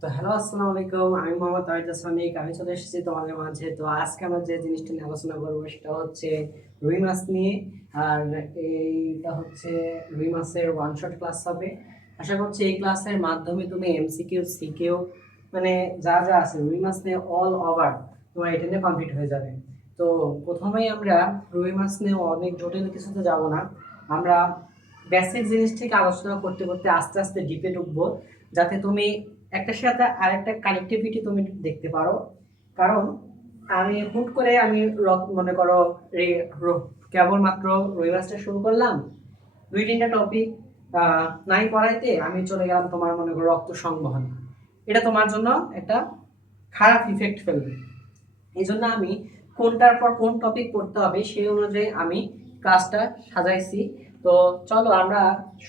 তো হ্যালো, আসসালামু আলাইকুম। আমি মোহাম্মদ তাহিদ হাসানিক। আমি চলে এসেছি তোমাদের মাঝে। তো আজকে আমরা যে জিনিসটা নিয়ে আলোচনা করবো সেটা হচ্ছে রুই মাছ নিয়ে। আর এইটা হচ্ছে রুই মাছের ওয়ান শট ক্লাস হবে। আশা করছি এই ক্লাসের মাধ্যমে তুমি এমসিকিউ সিকিউ মানে যা যা আছে রুই মাছ নিয়ে অল ওভার তোমার এটা নিয়ে কমপ্লিট হয়ে যাবে। তো প্রথমেই আমরা রুই মাছ নিয়ে অনেক জটিল কিছুতে যাব না। আমরা বেসিক জিনিস থেকে আলোচনা করতে করতে আস্তে আস্তে ডিপে ঢুকবো, যাতে তুমি একটার সাথে আরেকটা কানেক্টিভিটি তুমি দেখতে পারো। কারণ আমি হুট করে আমি মনে করো কেবলমাত্র রুই মাছটা শুরু করলাম, দুই তিনটা টপিক নাই পড়াইতে আমি চলে গেলাম তোমার মনে করো রক্ত সংবহন। এটা তোমার জন্য একটা খারাপ ইফেক্ট ফেলবে। এই জন্য আমি কোনটার পর কোন টপিক পড়তে হবে সেই অনুযায়ী আমি ক্লাসটা সাজাইছি। তো চলো আমরা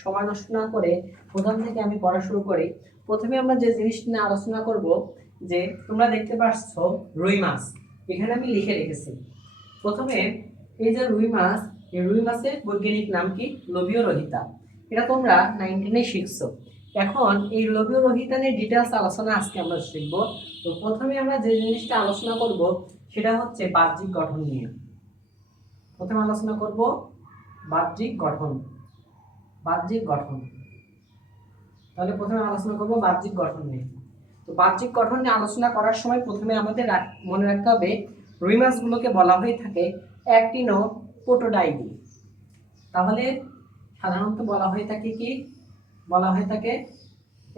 সময় নষ্ট না করে প্রথম থেকে আমি পড়া শুরু করি। প্রথমে আমরা যে জিনিসটা নিয়ে আলোচনা করব, যে তোমরা দেখতে পাচ্ছ রুই মাছ, এখানে আমি লিখে রেখেছি। প্রথমে এই যে রুই মাছ, এই রুই মাছের বৈজ্ঞানিক নাম কি? লোভীয় রহিতা। এটা তোমরা 19-এ শিখছো। এখন এই লোভীয় রহিতা নিয়ে ডিটেলস আলোচনা আজকে আমরা শিখব। তো প্রথমে আমরা যে জিনিসটা আলোচনা করব সেটা হচ্ছে বাহ্যিক গঠন নিয়ে। প্রথমে আলোচনা করব বাহ্যিক গঠন। বাহ্যিক গঠন, তাহলে প্রথমে আলোচনা করব বাহ্যিক গঠন নিয়ে। তো বাহ্যিক গঠন নিয়ে আলোচনা করার সময় প্রথমে আমাদের মনে রাখতে হবে রুই মাছগুলোকে বলা হয়ে থাকে অ্যাক্টিনোপোটোডাইডি। তাহলে সাধারণত বলা হয়ে থাকে কি? বলা হয়ে থাকে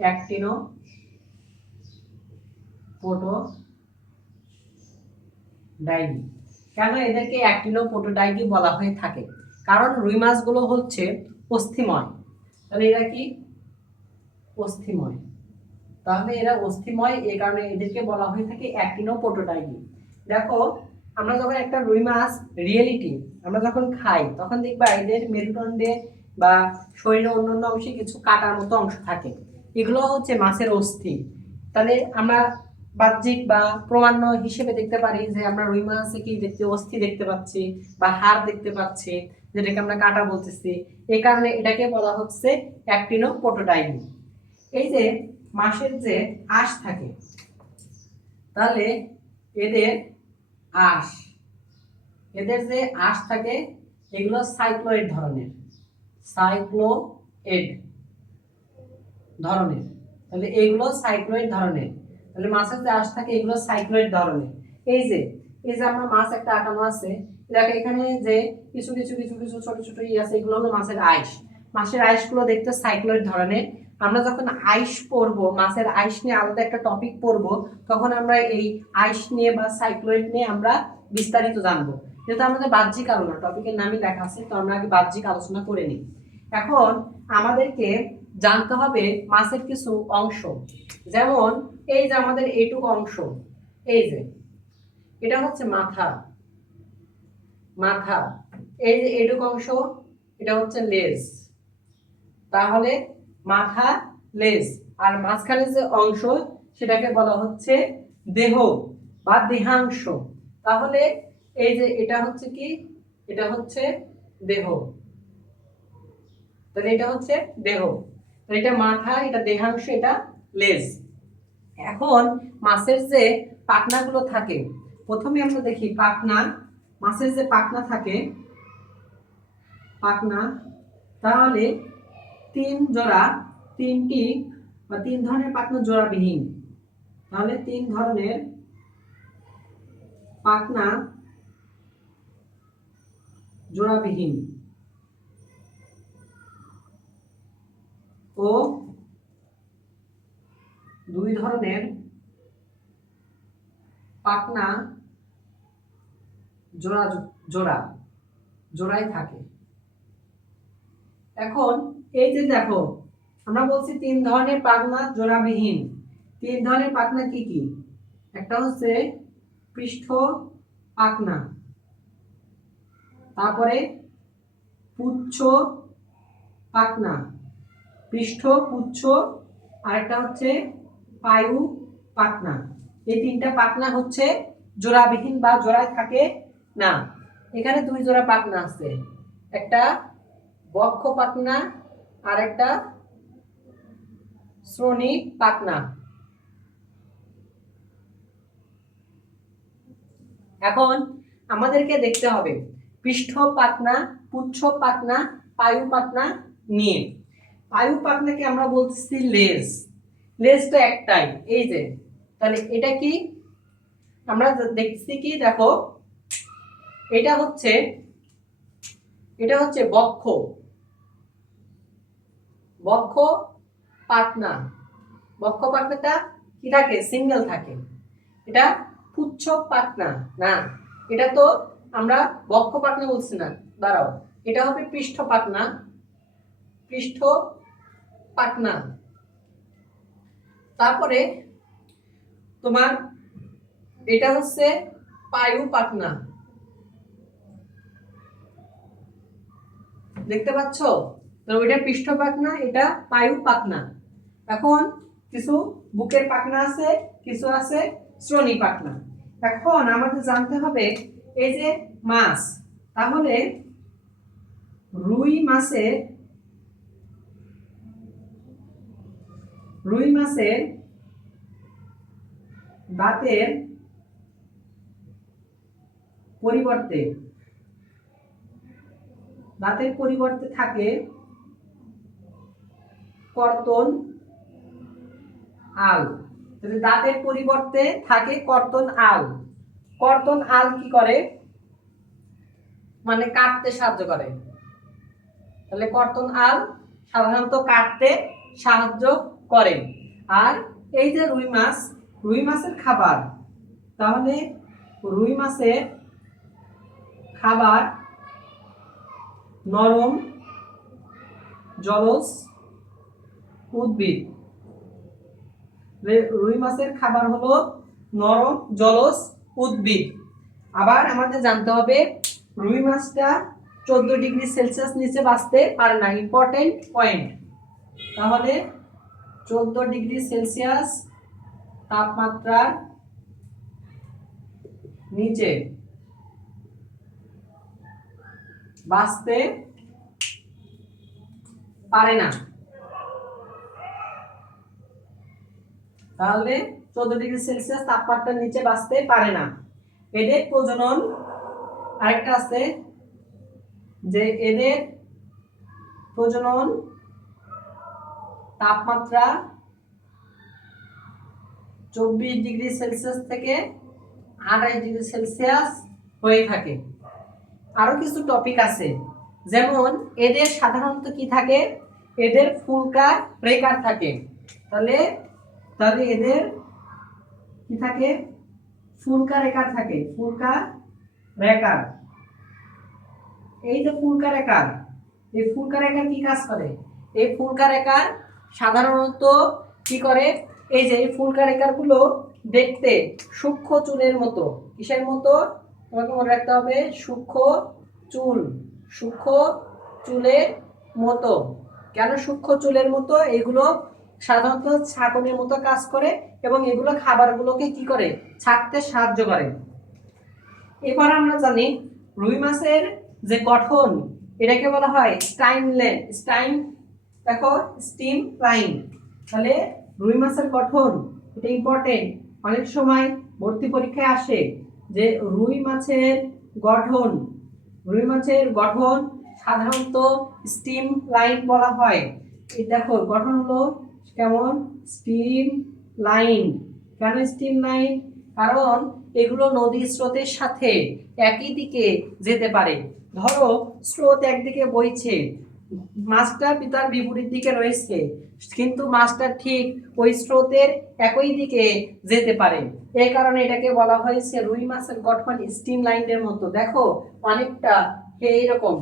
অ্যাক্টিনোপোটোডাইডি। কেন এদেরকে অ্যাক্টিনোপোটোডাইডি বলা হয়ে থাকে? কারণ রুই মাছগুলো হচ্ছে অস্থিময়। তাহলে এরা কি? অস্থিময়। তাহলে এরা অস্থিময়, এই কারণে এদেরকে বলা হয়ে থাকে অ্যাক্টিনোপোটোডাইডি। দেখো, আমরা যখন একটা রুই মাছ রিয়েলিটি আমরা যখন খাই তখন দেখবা এদের মেরুদণ্ডে বা শরীরের অন্যান্য অংশে কিছু কাটার মতো অংশ থাকে। এগুলো হচ্ছে মাছের অস্থি। তাহলে আমরা বাহ্যিক বা প্রমাণ্য হিসেবে দেখতে পারি যে আমরা রুই মাছে কি দেখতে অস্থি দেখতে পাচ্ছি বা হাড় দেখতে পাচ্ছি, যেটাকে আমরা কাটা বলতেছি। এই কারণে এটাকে বলা হচ্ছে অ্যাক্টিনোপোটোডাইডি। এই যে মাছের যে আঁশ থাকে, তাহলে এদের আঁশ, এদের যে আঁশ থাকে এগুলো সাইক্লোয়েড ধরনের। সাইক্লোয়েড ধরনের। তাহলে এগুলো সাইক্লোয়েড ধরনের। তাহলে মাছের যে আঁশ থাকে এগুলো সাইক্লোয়েড ধরনের। এই যে এই যে আমরা মাছ একটা আঁকানো আছে, দেখো এখানে যে কিছু কিছু কিছু কিছু ছোট ছোট আছে, এগুলো হলো মাছের আইস। মাছের আইসগুলো দেখতে সাইক্লোয়েড ধরনের। আমরা যখন আইস পড়বো, মাছের আইস নিয়ে আলাদা একটা টপিক পড়বো, তখন আমরা এই আইস নিয়ে বা সাইক্লোয়েড নিয়ে আমরা বিস্তারিত জানবো। যেহেতু আমাদের বাহ্যিক আলোচনা, টপিকের নামই লেখা আছে, তো আমরা আগে বাহ্যিক আলোচনা করে নিই। এখন আমাদেরকে জানতে হবে মাছের কিছু অংশ। যেমন এই যে আমাদের এইটুকু অংশ, এই যে এটা হচ্ছে মাথা। মাথা, এই যে এইটুকু অংশ এটা হচ্ছে লেজ। তাহলে মাথা, লেজ, আর মাঝখানে যে অংশ সেটাকে বলা হচ্ছে দেহ বা দেহাংশ। তাহলে এই যে এটা হচ্ছে কি? এটা হচ্ছে দেহ। তাহলে এটা হচ্ছে দেহ, তাহলে এটা মাথা, এটা দেহাংশ, এটা লেজ। এখন মাছের যে পাখনাগুলো থাকে, প্রথমে আমরা দেখি পাখনা। মাছের যে পাখনা থাকে, পাখনা, তাহলে তিন জোড়া, তিনটি বা তিন ধরনের পাখনা জোড়াবিহীন। তাহলে তিন ধরনের পাখনা জোড়াবিহীন ও দুই ধরনের পাখনা জোড়া জোড়া জোড়াই থাকে। এখন এই যে দেখো, আমরা বলছি তিন ধরনের পাখনা জোড়াবিহীন। তিন ধরনের পাখনা কি কি? একটা হচ্ছে পৃষ্ঠ পাখনা, তারপরে পুচ্ছ পাখনা, পৃষ্ঠ পুচ্ছ, আরেকটা হচ্ছে পায়ু পাখনা। এই তিনটা পাখনা হচ্ছে জোড়াবিহীন বা জোড়ায় থাকে না। এখানে দুই জোড়া পাখনা আছে, একটা বক্ষ পাখনা আর একটা শ্রোণী পাখনা। এখন আমাদেরকে দেখতে হবে পৃষ্ঠ পাখনা, পুচ্ছ পাখনা, পায়ু পাখনা নিয়ে। পায়ু পাখনাকে আমরা বলতেছি লেজ। লেজ তো একটাই, এই যে। তাহলে এটা কি আমরা দেখছি কি, দেখো এটা হচ্ছে বক্ষ, বক্ষ পাখনা। বক্ষ পাখনাটা কি থাকে, সিঙ্গেল থাকে। এটা পুচ্ছ পাখনা না, এটা তো আমরা বক্ষ পাখনা বলছি না, দাঁড়াও, এটা হবে পৃষ্ঠ পাখনা, পৃষ্ঠ পাখনা। তারপরে তোমার এটা হচ্ছে পায়ু পাখনা, দেখতে পাচ্ছ? তো এটা পৃষ্ঠ পাখনা, এটা পায়ু পাখনা। এখন কিছু বুকের পাখনা আছে, কিছু আছে শ্রোণী পাখনা। এখন আমাদের জানতে হবে এই যে মাছ, তাহলে রুই মাছের দাঁতের পরিবর্তে থাকে কর্তন আল। দাঁতের পরিবর্তে থাকে কর্তন আল। কর্তন আল কি করে, মানে কাটতে সাহায্য করে। তাহলে কর্তন আল সাধারণত কাটতে সাহায্য করে। আর এই যে রুই মাছের খাবার, তাহলে রুই মাছের খাবার নরম জলজ উদ্ভিদ। রুই মাছের খাবার হলো নরম জলজ উদ্ভিদ। আবার আমাদের জানতে হবে রুই মাছটা 14 ডিগ্রি সেলসিয়াস নিচে বাঁচতে পারে না, ইম্পর্টেন্ট পয়েন্ট। তাহলে 14 ডিগ্রি সেলসিয়াস তাপমাত্রার নিচে বাঁচতে পারে না। তাহলে 14 ডিগ্রি সেলসিয়াস তাপমাত্রার নিচে বাঁচতে পারে না। এদের প্রজনন আরেকটা আছে, যে এদের প্রজনন তাপমাত্রা 24 ডিগ্রি সেলসিয়াস থেকে 28 ডিগ্রি সেলসিয়াস হয়ে থাকে। আরো কিছু টপিক আছে, যেমন এদের সাধারণত কি থাকে, এদের ফুলকা রেকার থাকে। তাহলে এদের কি থাকে, ফুলকা রেকার থাকে, ফুলকা রেকার। এই যে ফুলকা রেকার, এই ফুলকা রেকার কি কাজ করে? এই ফুলকা রেকার সাধারণত কি করে, এই যে এই ফুলকা রেকার গুলো দেখতে সূক্ষ্ম চুলের মতো। কিসের মতো? তোমাকে মনে রাখতে হবে, সূক্ষ্ম চুলের মতো। কেন সূক্ষ্ম চুলের মতো? এগুলো সাধারণত ছাঁকনির মতো কাজ করে এবং এগুলো খাবারগুলোকে কি করে, ছাঁকতে সাহায্য করে। এবার আমরা জানি রুই মাছের যে গঠন, এটাকে বলা হয় স্টাইম লাইন। তাহলে রুই মাছের গঠন, এটা ইম্পর্টেন্ট। অনেক সময় ভর্তি পরীক্ষায় আসে যে রুই মাছের গঠন সাধারণত স্টিম লাইন বলা হয়। এই দেখো গঠন হলো কেমন, স্টিম লাইন। কেন স্টিম লাইন? কারণ এগুলো নদী স্রোতের সাথে একই দিকে যেতে পারে। ধরো স্রোত একদিকে বইছে, মাছটা তার বিপরীত দিকে রয়েছে, কিন্তু মাছটা ঠিক ওই স্রোতের একই দিকে যেতে পারে। এই কারণে এটাকে বলা হয়েছে রুই মাছের গঠন স্টিম লাইনের মতো। দেখো অনেকটা এইরকম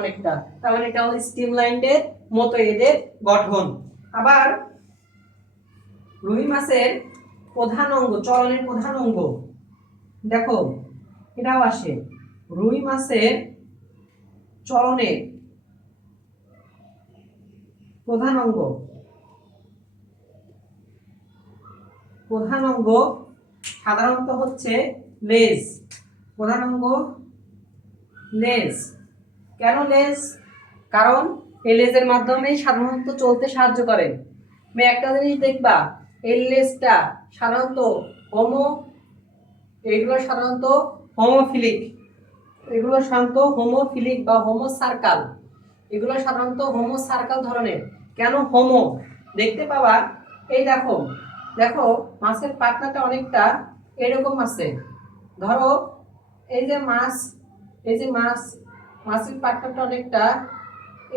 অনেকটা, তার মানে এটা হলো স্টিম লাইনের মতো এদের গঠন। আবার রুই মাছের প্রধান অঙ্গ, চলনের প্রধান অঙ্গ, দেখো এটাও আসে। রুই মাছের চলনের প্রধান অঙ্গ সাধারণত হচ্ছে লেজ। প্রধান অঙ্গ লেজ। কেন লেজ? কারণ এই লেজের মাধ্যমে সাধারণত চলতে সাহায্য করে। তুমি একটা জিনিস দেখবা, এই লেজটা সাধারণত এগুলো সাধারণত হোমোফিলিক, এগুলো সাধারণত হোমোফিলিক বা হোমো সার্কাল, এগুলো সাধারণত হোমো সার্কাল ধরনের। কেন হোমো? দেখতে পাবা এই দেখো, দেখো মাছের পাখনাটা অনেকটা এরকম আছে। ধরো এই যে মাছ, এই যে মাছ, মাছের পাখনাটা অনেকটা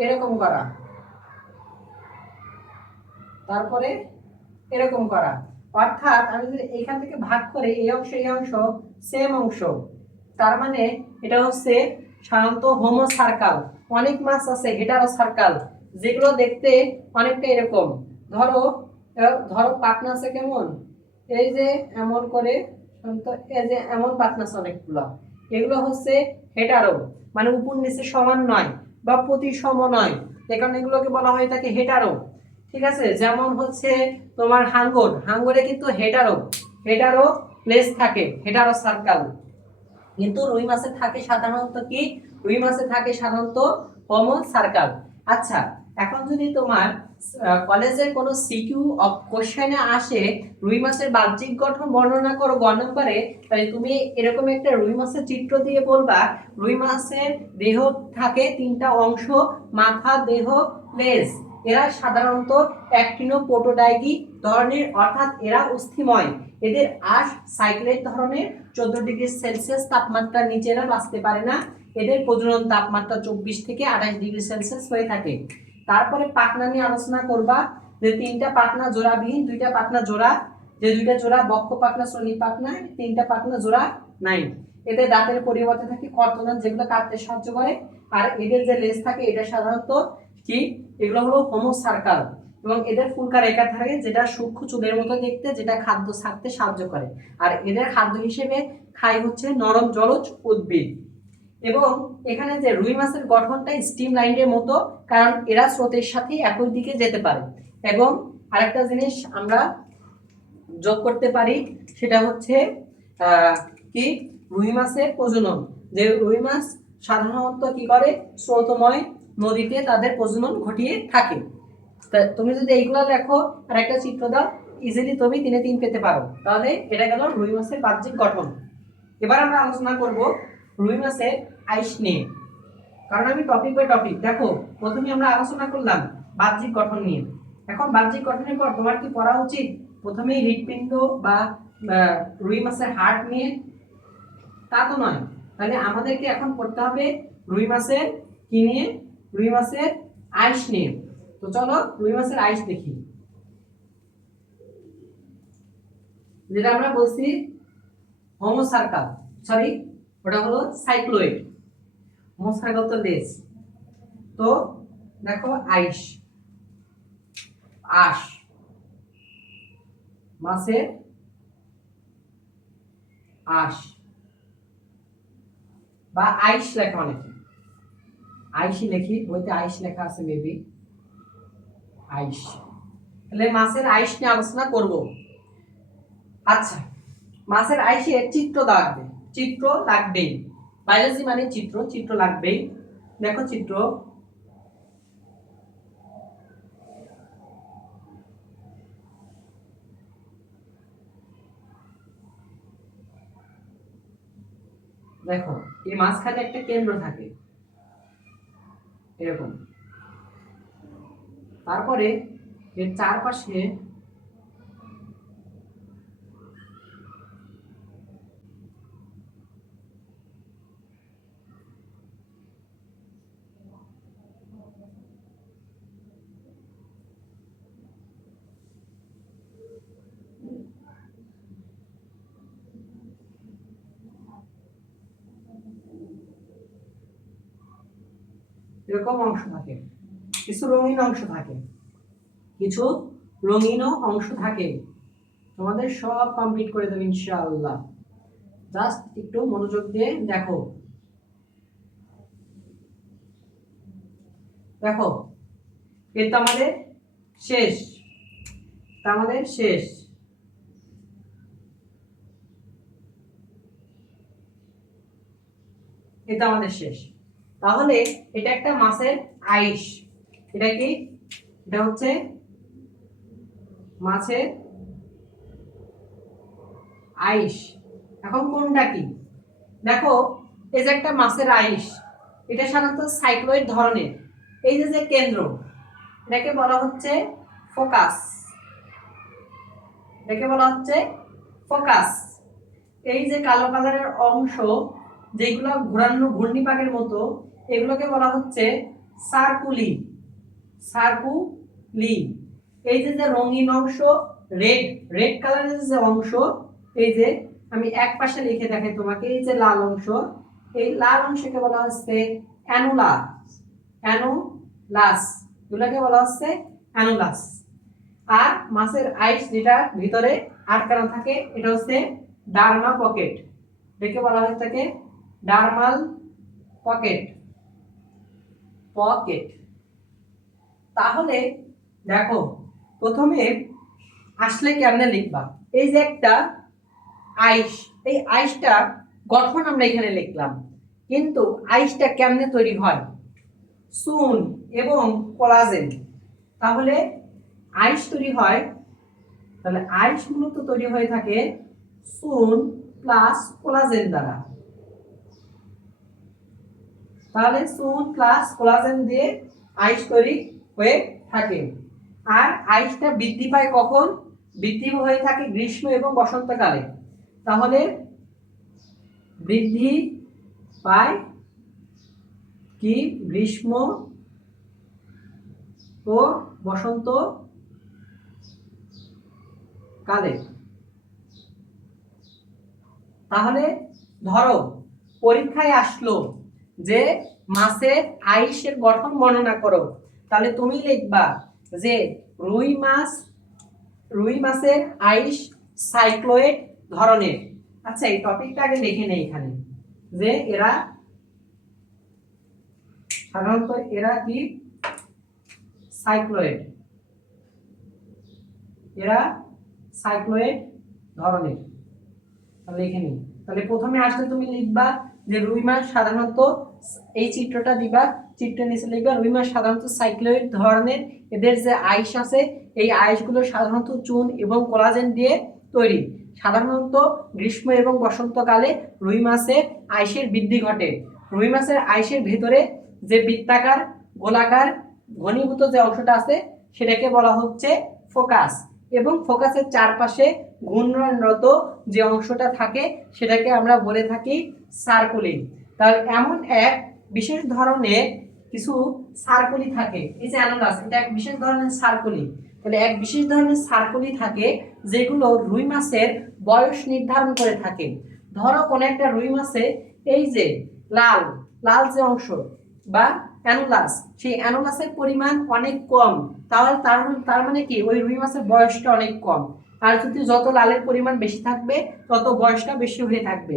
এরকম করা, তারপরে এরকম করা। অর্থাৎ আমি যদি এখান থেকে ভাগ করে এই অংশ এই অংশ সেম অংশ, তার মানে এটা হচ্ছে সাধারণত হোমো সার্কাল। অনেক মাছ আছে হেটারো সার্কাল, যেগুলো দেখতে অনেকটা এরকম। ধরো ধরো পাখনা আছে কেমন, এই যে এমন করে, এই যে এমন পাখনা আছে অনেকগুলো, এগুলো হচ্ছে হেটারো, মানে উপর নিচে সমান নয় বা প্রতিসম নয়, এ কারণে এগুলোকে বলা হয় থাকে হেটারো। ঠিক আছে, যেমন হচ্ছে তোমার হাঙ্গর, হাঙ্গরে কিন্তু হেটারো, হেটারো প্লেস থাকে, হেটারো সার্কাল। কিন্তু রুই মাছে থাকে সাধারণত কি, রুই মাছে থাকে সাধারণত হোমো সার্কাল। আচ্ছা, এখন যদি তোমার কলেজের কোনো সিকিউ অফ কোশ্চেনে আসে রুই মাছের বাহ্যিক গঠন বর্ণনা করো গ নম্বরে, তাহলে তুমি এরকম একটা রুই মাছের চিত্র দিয়ে বলবা রুই মাছের দেহ থাকে তিনটা অংশ, মাথা, দেহ, লেজ। এরা সাধারণত অ্যাক্টিনোপোটোডাইগি ধরনের, অর্থাৎ এরা অস্থিময়। এদের আঁশ সাইক্লেট ধরনের, 14°C তাপমাত্রার নিচে এরা বাঁচতে পারে না। এদের প্রজনন তাপমাত্রা 24 থেকে 28°C হয়ে থাকে। তারপরে পাখনা নিয়ে আলোচনা করবা, যে তিনটা পাখনা জোড়াবিহীন, দুইটা পাখনা জোড়া, যে দুইটা জোড়া বক্ষ পাখনা, শ্রোণী পাখনা, তিনটা পাখনা জোড়া নাই। এদের দাঁতের পরিবর্তে থাকে কর্তনান, যেগুলো কাটতে সাহায্য করে। আর এদের যে লেজ থাকে এটা সাধারণত কি, এগুলো হলো হোমো সার্কাল। এবং এদের ফুলকা রেখা থাকে যেটা সূক্ষ্ম চুলের মতো দেখতে, যেটা খাদ্য ছাড়তে সাহায্য করে। আর এদের খাদ্য হিসেবে খায় হচ্ছে নরম জলজ উদ্ভিদ। এবং এখানে যে রুই মাছের গঠনটা স্টিম লাইনের মতো, কারণ এরা স্রোতের সাথে একই দিকে যেতে পারে। এবং আরেকটা জিনিস আমরা যোগ করতে পারি, সেটা হচ্ছে কি, রুই মাছের প্রজনন। যে রুই মাছ সাধারণত কি করে, স্রোতময় নদীতে তাদের প্রজনন ঘটিয়ে থাকে। তুমি যদি এইগুলো দেখো আর একটা চিত্র দাও, ইজিলি তুমি 3-3 পেতে পারো। তাহলে এটা গেল রুই মাছের বাহ্যিক গঠন। এবার আমরা আলোচনা করব রুই মাছের আইস নিয়ে, কারণ আমি টপিক বাই টপিক। দেখো প্রথমে আমরা আলোচনা করলাম বাহ্যিক গঠন নিয়ে। এখন বাহ্যিক গঠনের পর তোমার কি পড়া উচিত প্রথমেই হৃৎপিণ্ড বা রুই মাছের হার্ট নিয়ে? তা তো নয়। তাহলে আমাদেরকে এখন পড়তে হবে রুই মাছের কি নিয়ে, রুই মাছের আইস নিয়ে। তো চলো রুই মাছের আইস দেখি। যেটা আমরা বলছি হোমো সার্কাল, সরি ওটা হলো সাইক্লোয়েড, হোমো সার্কাল তো লেজ। তো দেখো আইস, আশ, মাছের আশ বা আইস লেখা, অনেকে আইসই লেখি, বইতে আইস লেখা আছে মেবি, আইস। তাহলে মাছের আইস নিয়ে আলোচনা করব। আচ্ছা, মাছের আইসের চিত্র লাগবে, চিত্র লাগবেই। বায়োলজি মানে চিত্র, চিত্র লাগবেই। দেখো চিত্র, দেখো এই মাঝখানে একটা কেন্দ্র থাকে এরকম, তারপরে এর চারপাশে এরকম অংশ থাকে, কিছু রঙিন অংশ থাকে, কিছু রঙিন অংশ থাকে। তোমাদের সব কমপ্লিট করে দেবে ইনশাআল্লাহ, জাস্ট একটু মনোযোগ দিয়ে দেখো। দেখো এটা আমাদের শেষ, এটা আমাদের শেষ, এটা আমাদের শেষ। তাহলে এটা একটা মাছের আইস। এটা কি, এটা হচ্ছে মাছের আইস। এখন কোনটা কি দেখো, এই যে একটা মাছের আইস, এটা সাধারণত সাইক্লয়েড ধরনের। এই যে যে কেন্দ্র, এটাকে বলা হচ্ছে ফোকাস, এটাকে বলা হচ্ছে ফোকাস। এই যে কালো কালারের অংশ যেগুলো ঘোরানো ঘূর্ণিপাকের মতো, এগুলোকে বলা হচ্ছে সার্কুলি, সার্কুলি। এই যে যে রঙিন অংশ, রেড রেড কালারের যে অংশ, এই যে আমি এক পাশে লিখে দেখাই তোমাকে, এই যে লাল অংশ, এই লাল অংশকে বলা হচ্ছে অ্যানুলাস, অ্যানুলাস, এগুলোকে বলা হচ্ছে অ্যানুলাস। আর মাছের আইস যেটা ভিতরে আটকানো থাকে, এটা হচ্ছে ডার্মা পকেট, এটাকে বলা হয়ে থাকে ডার্মাল পকেট, পকেট। তাহলে দেখো, প্রথমে আসলে কেমনে লিখবা, এই যে একটা আইস, এই আইসটা গঠন আমরা এখানে লিখলাম, কিন্তু আইসটা কেমনে তৈরি হয়, চুন এবং কোলাজেন। তাহলে আইস তৈরি হয়, তাহলে আইস মূলত তৈরি হয়ে থাকে চুন প্লাস কোলাজেন দ্বারা। তাহলে চুন প্লাস কোলাজেন দিয়ে আইস তৈরি হয়ে থাকে। আর আইসটা বৃদ্ধি পায় কখন, বৃদ্ধি হয়ে থাকে গ্রীষ্ম এবং বসন্তকালে। তাহলে বৃদ্ধি পায় কি গ্রীষ্ম ও বসন্ত কালে। তাহলে ধরো পরীক্ষায় আসলো যে মাছের আইসের গঠন বর্ণনা করো, তাহলে তুমি লিখবা যে রুই মাছের আইস সাইক্লোয়েড ধরনের। আচ্ছা, এই টপিকটা আগে লিখে নেই এখানে, যে এরা সাধারণত এরা কি সাইক্লোয়েড, এরা সাইক্লোয়েড ধরনের। তাহলে লিখে নিই। তাহলে প্রথমে আসলে তুমি লিখবা যে রুই মাছ সাধারণত, এই চিত্রটা দিবা, চিত্রের নিচে লিখবা রুই মাছ সাধারণত সাইক্লোয়েড ধরনের, এদের যে আইস আছে এই আইসগুলো সাধারণত চুন এবং কোলাজেন দিয়ে তৈরি। সাধারণত গ্রীষ্ম এবং বসন্তকালে রুই মাছের আইসের বৃদ্ধি ঘটে। রুই মাছের আইসের ভেতরে যে বৃত্তাকার গোলাকার ঘনীভূত যে অংশটা আছে সেটাকে বলা হচ্ছে ফোকাস, এবং ফোকাসের চারপাশে ঘূর্ণনরত যে অংশটা থাকে সেটাকে আমরা বলে থাকি সার্কুলি। তাহলে এমন এক বিশেষ ধরনের কিছু সার্কুলি থাকে, এই যে অ্যানালাস, এটা এক বিশেষ ধরনের সার্কুলি। তাহলে এক বিশেষ ধরনের সার্কুলি থাকে যেগুলো রুই মাছের বয়স নির্ধারণ করে থাকে। ধরো কোন একটা রুই মাছে এই যে লাল লাল যে অংশ বা অ্যানুলাস, সেই অ্যানুলাসের পরিমাণ অনেক কম, তাহলে তার মানে কি ওই রুই মাছের বয়সটা অনেক কম। আর যদি যত লালের পরিমাণ বেশি থাকবে তত বয়সটা বেশি হয়ে থাকবে,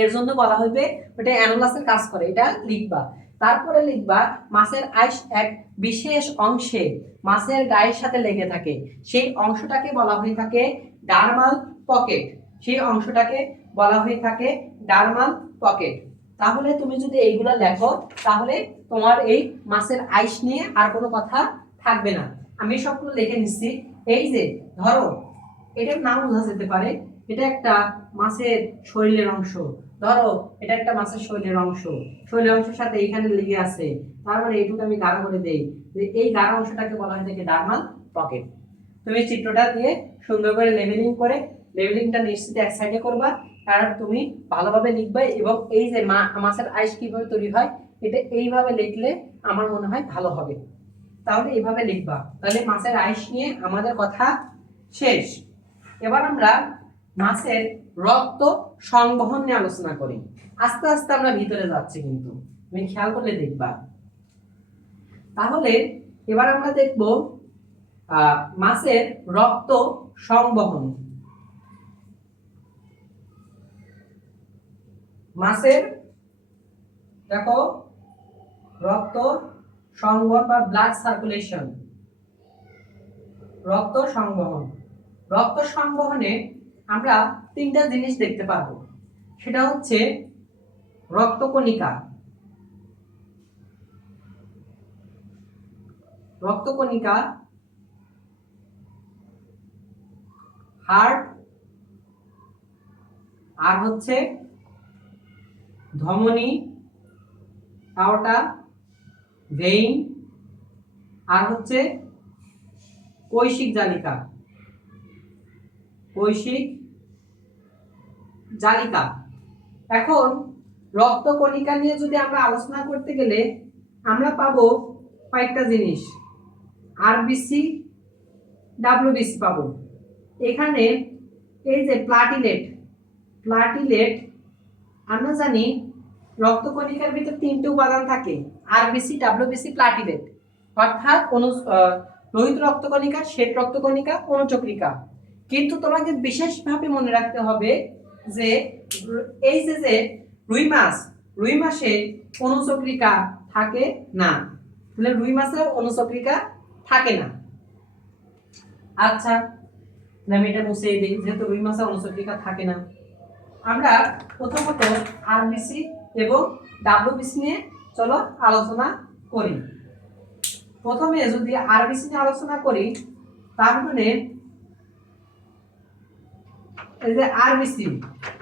এর জন্য বলা হবে ওটা অ্যানুলাসের কাজ করে, এটা লিখবা। তারপরে লিখবা মাছের আইস এক বিশেষ অংশে মাছের গায়ের সাথে লেগে থাকে, সেই অংশটাকে বলা হয়ে থাকে ডার্মাল পকেট, সেই অংশটাকে বলা হয়ে থাকে ডার্মাল পকেট। তাহলে তুমি যদি এইগুলো লেখো তাহলে তোমার এই মাছের আইস নিয়ে আর কোনো কথা থাকবে না। আমি সবগুলো লিখে নিচ্ছি। এই যে ধরো, এটার নাম বোঝা যেতে পারে, এটা একটা মাছের শরীরের অংশ। ধরো এটা একটা মাছের শরীরের অংশ, শরীরের অংশের সাথে এইখানে লেগে আছে, তার মানে এইটুকু আমি গাঢ় করে দেই, যে এই গাঢ় অংশটাকে বলা হয় থাকে ডার্মাল পকেট। তুমি চিত্রটা দিয়ে সুন্দর করে লেবেলিং করে, লেবেলিংটা নিশ্চিত এক সাইডে করবা, কারণ তুমি ভালোভাবে লিখবে, এবং এই যে মাছের আইস কিভাবে তৈরি হয় এটা এইভাবে লিখলে আমার মনে হয় ভালো হবে। তাহলে এইভাবে লিখবা। তাহলে মাছের আইস নিয়ে আমাদের কথা শেষ। এবার আমরা মাছের রক্ত সংবহন নিয়ে আলোচনা করি। আস্তে আস্তে আমরা ভিতরে যাচ্ছি, কিন্তু তুমি খেয়াল করলে দেখবা। তাহলে এবার আমরা দেখব মাছের রক্ত সংবহন। মাছের দেখো রক্ত সংবহন বা ব্লাড সার্কুলেশন, রক্ত সংবহন। রক্ত সংবহনে আমরা তিনটা জিনিস দেখতে পাবো, সেটা হচ্ছে রক্তকণিকা, রক্তকণিকা, হার্ট আর হচ্ছে ধমনী, আওরটা, ভেইন, আর হচ্ছে কৈশিক জালিকা। কৈশিক জালিকা। এখন রক্তকণিকা নিয়ে যদি আমরা আলোচনা করতে গেলে আমরা পাবো কয়েকটা জিনিস, আরবিসি, ডাব্লিউবিসি পাবো। এখানে এই যে প্লাটিলেট, প্লাটিলেট আমরা জানি রক্তকণিকার ভিতর তিনটে উপাদান থাকে, আরবিসি, ডাব্লিউবিসি, প্লাটিলেট, অর্থাৎ লোহিত রক্তকণিকা, শ্বেত রক্তকণিকা, অনুচক্রিকা। কিন্তু তোমাকে বিশেষভাবে মনে রাখতে হবে যে এই যে রুই মাছে অনুচক্রিকা থাকে না, মানে রুই মাছে অনুচক্রিকা থাকে না। আচ্ছা, আমি এটা মুছে দিই, যেহেতু রুই মাছে অনুচক্রিকা থাকে না। আমরা প্রথমত আরবিসি এবং ডাব্লিউবিসি নিয়ে চলো আলোচনা করি। প্রথমে যদি আরবিসি নিয়ে আলোচনা করি, তার মানে এই যে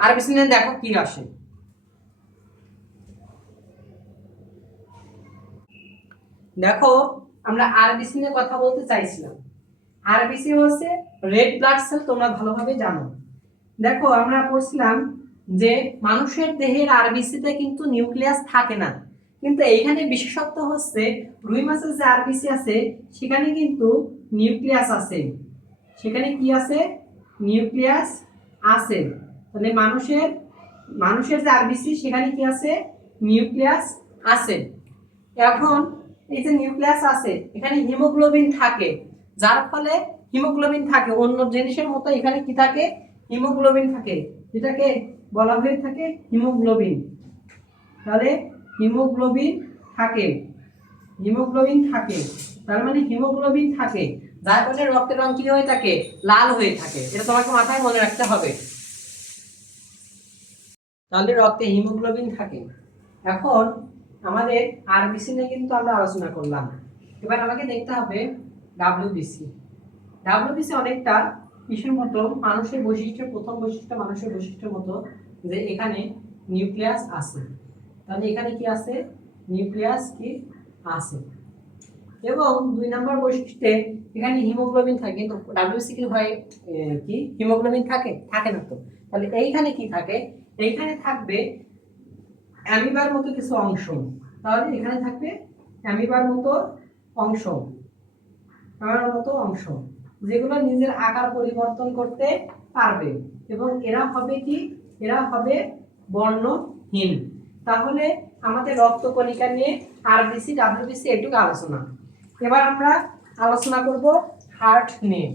আরবিসি নিয়ে দেখো কি আসে। দেখো, আমরা আরবিসি নিয়ে কথা বলতে চাইছিলাম। আরবিসি হচ্ছে রেড ব্লাড সেল, তোমরা ভালোভাবে জানো। দেখো, আমরা পড়ছিলাম যে মানুষের দেহের আরবিসিতে কিন্তু নিউক্লিয়াস থাকে না, কিন্তু এইখানে বিশেষত্ব হচ্ছে রুই মাছের যে আরবিসি আছে সেখানে কিন্তু নিউক্লিয়াস আছে। সেখানে কি আছে? নিউক্লিয়াস আছে। তাহলে মানুষের যে আরবিসি সেখানে কি আছে? নিউক্লিয়াস আছে। এখন এই যে নিউক্লিয়াস আছে, এখানে হিমোগ্লোবিন থাকে, যার ফলে হিমোগ্লোবিন থাকে অন্য জিনিসের মতো, এখানে কি থাকে? হিমোগ্লোবিন থাকে, যেটাকে বলা হয়ে থাকে হিমোগ্লোবিন। তাহলে হিমোগ্লোবিন থাকে, তার মানে হিমোগ্লোবিন থাকে, যার ফলে রক্তের রং কি হয়ে থাকে? লাল হয়ে থাকে। এটা তোমাকে মাথায় মনে রাখতে হবে। তাহলে রক্তে হিমোগ্লোবিন থাকে। এখন আমাদের আরবিসি নিয়ে কিন্তু আমরা আলোচনা করলাম, এবার আমাকে দেখতে হবে ডাব্লিউবিসি। ডাব্লিউবিসি অনেকটা কিসের মতো? মানুষের বৈশিষ্ট্য, প্রথম বৈশিষ্ট্য মানুষের বৈশিষ্ট্যের মতো, যে এখানে নিউক্লিয়াস আছে। তাহলে এখানে কি আছে? নিউক্লিয়াস কি আছে। এবং 2 নম্বর বৈশিষ্ট্যে এখানে হিমোগ্লোবিন থাকে, কিন্তু ডাব্লিউবিসি কি হয়? কি হিমোগ্লোবিন থাকে? থাকে না তো। তাহলে এইখানে কি থাকে? এইখানে থাকবে অ্যামিবার মতো কিছু অংশ। তাহলে এখানে থাকবে অ্যামিবার মতো অংশ, যেগুলো নিজের আকার পরিবর্তন করতে পারবে, এবং এরা হবে কি? এরা হবে বর্ণহীন। তাহলে আমাদের রক্তকণিকা নিয়ে আরবিসি, ডাব্লিউবিসি এটুকু আলোচনা। এবার আমরা আলোচনা করব হার্ট নিয়ে।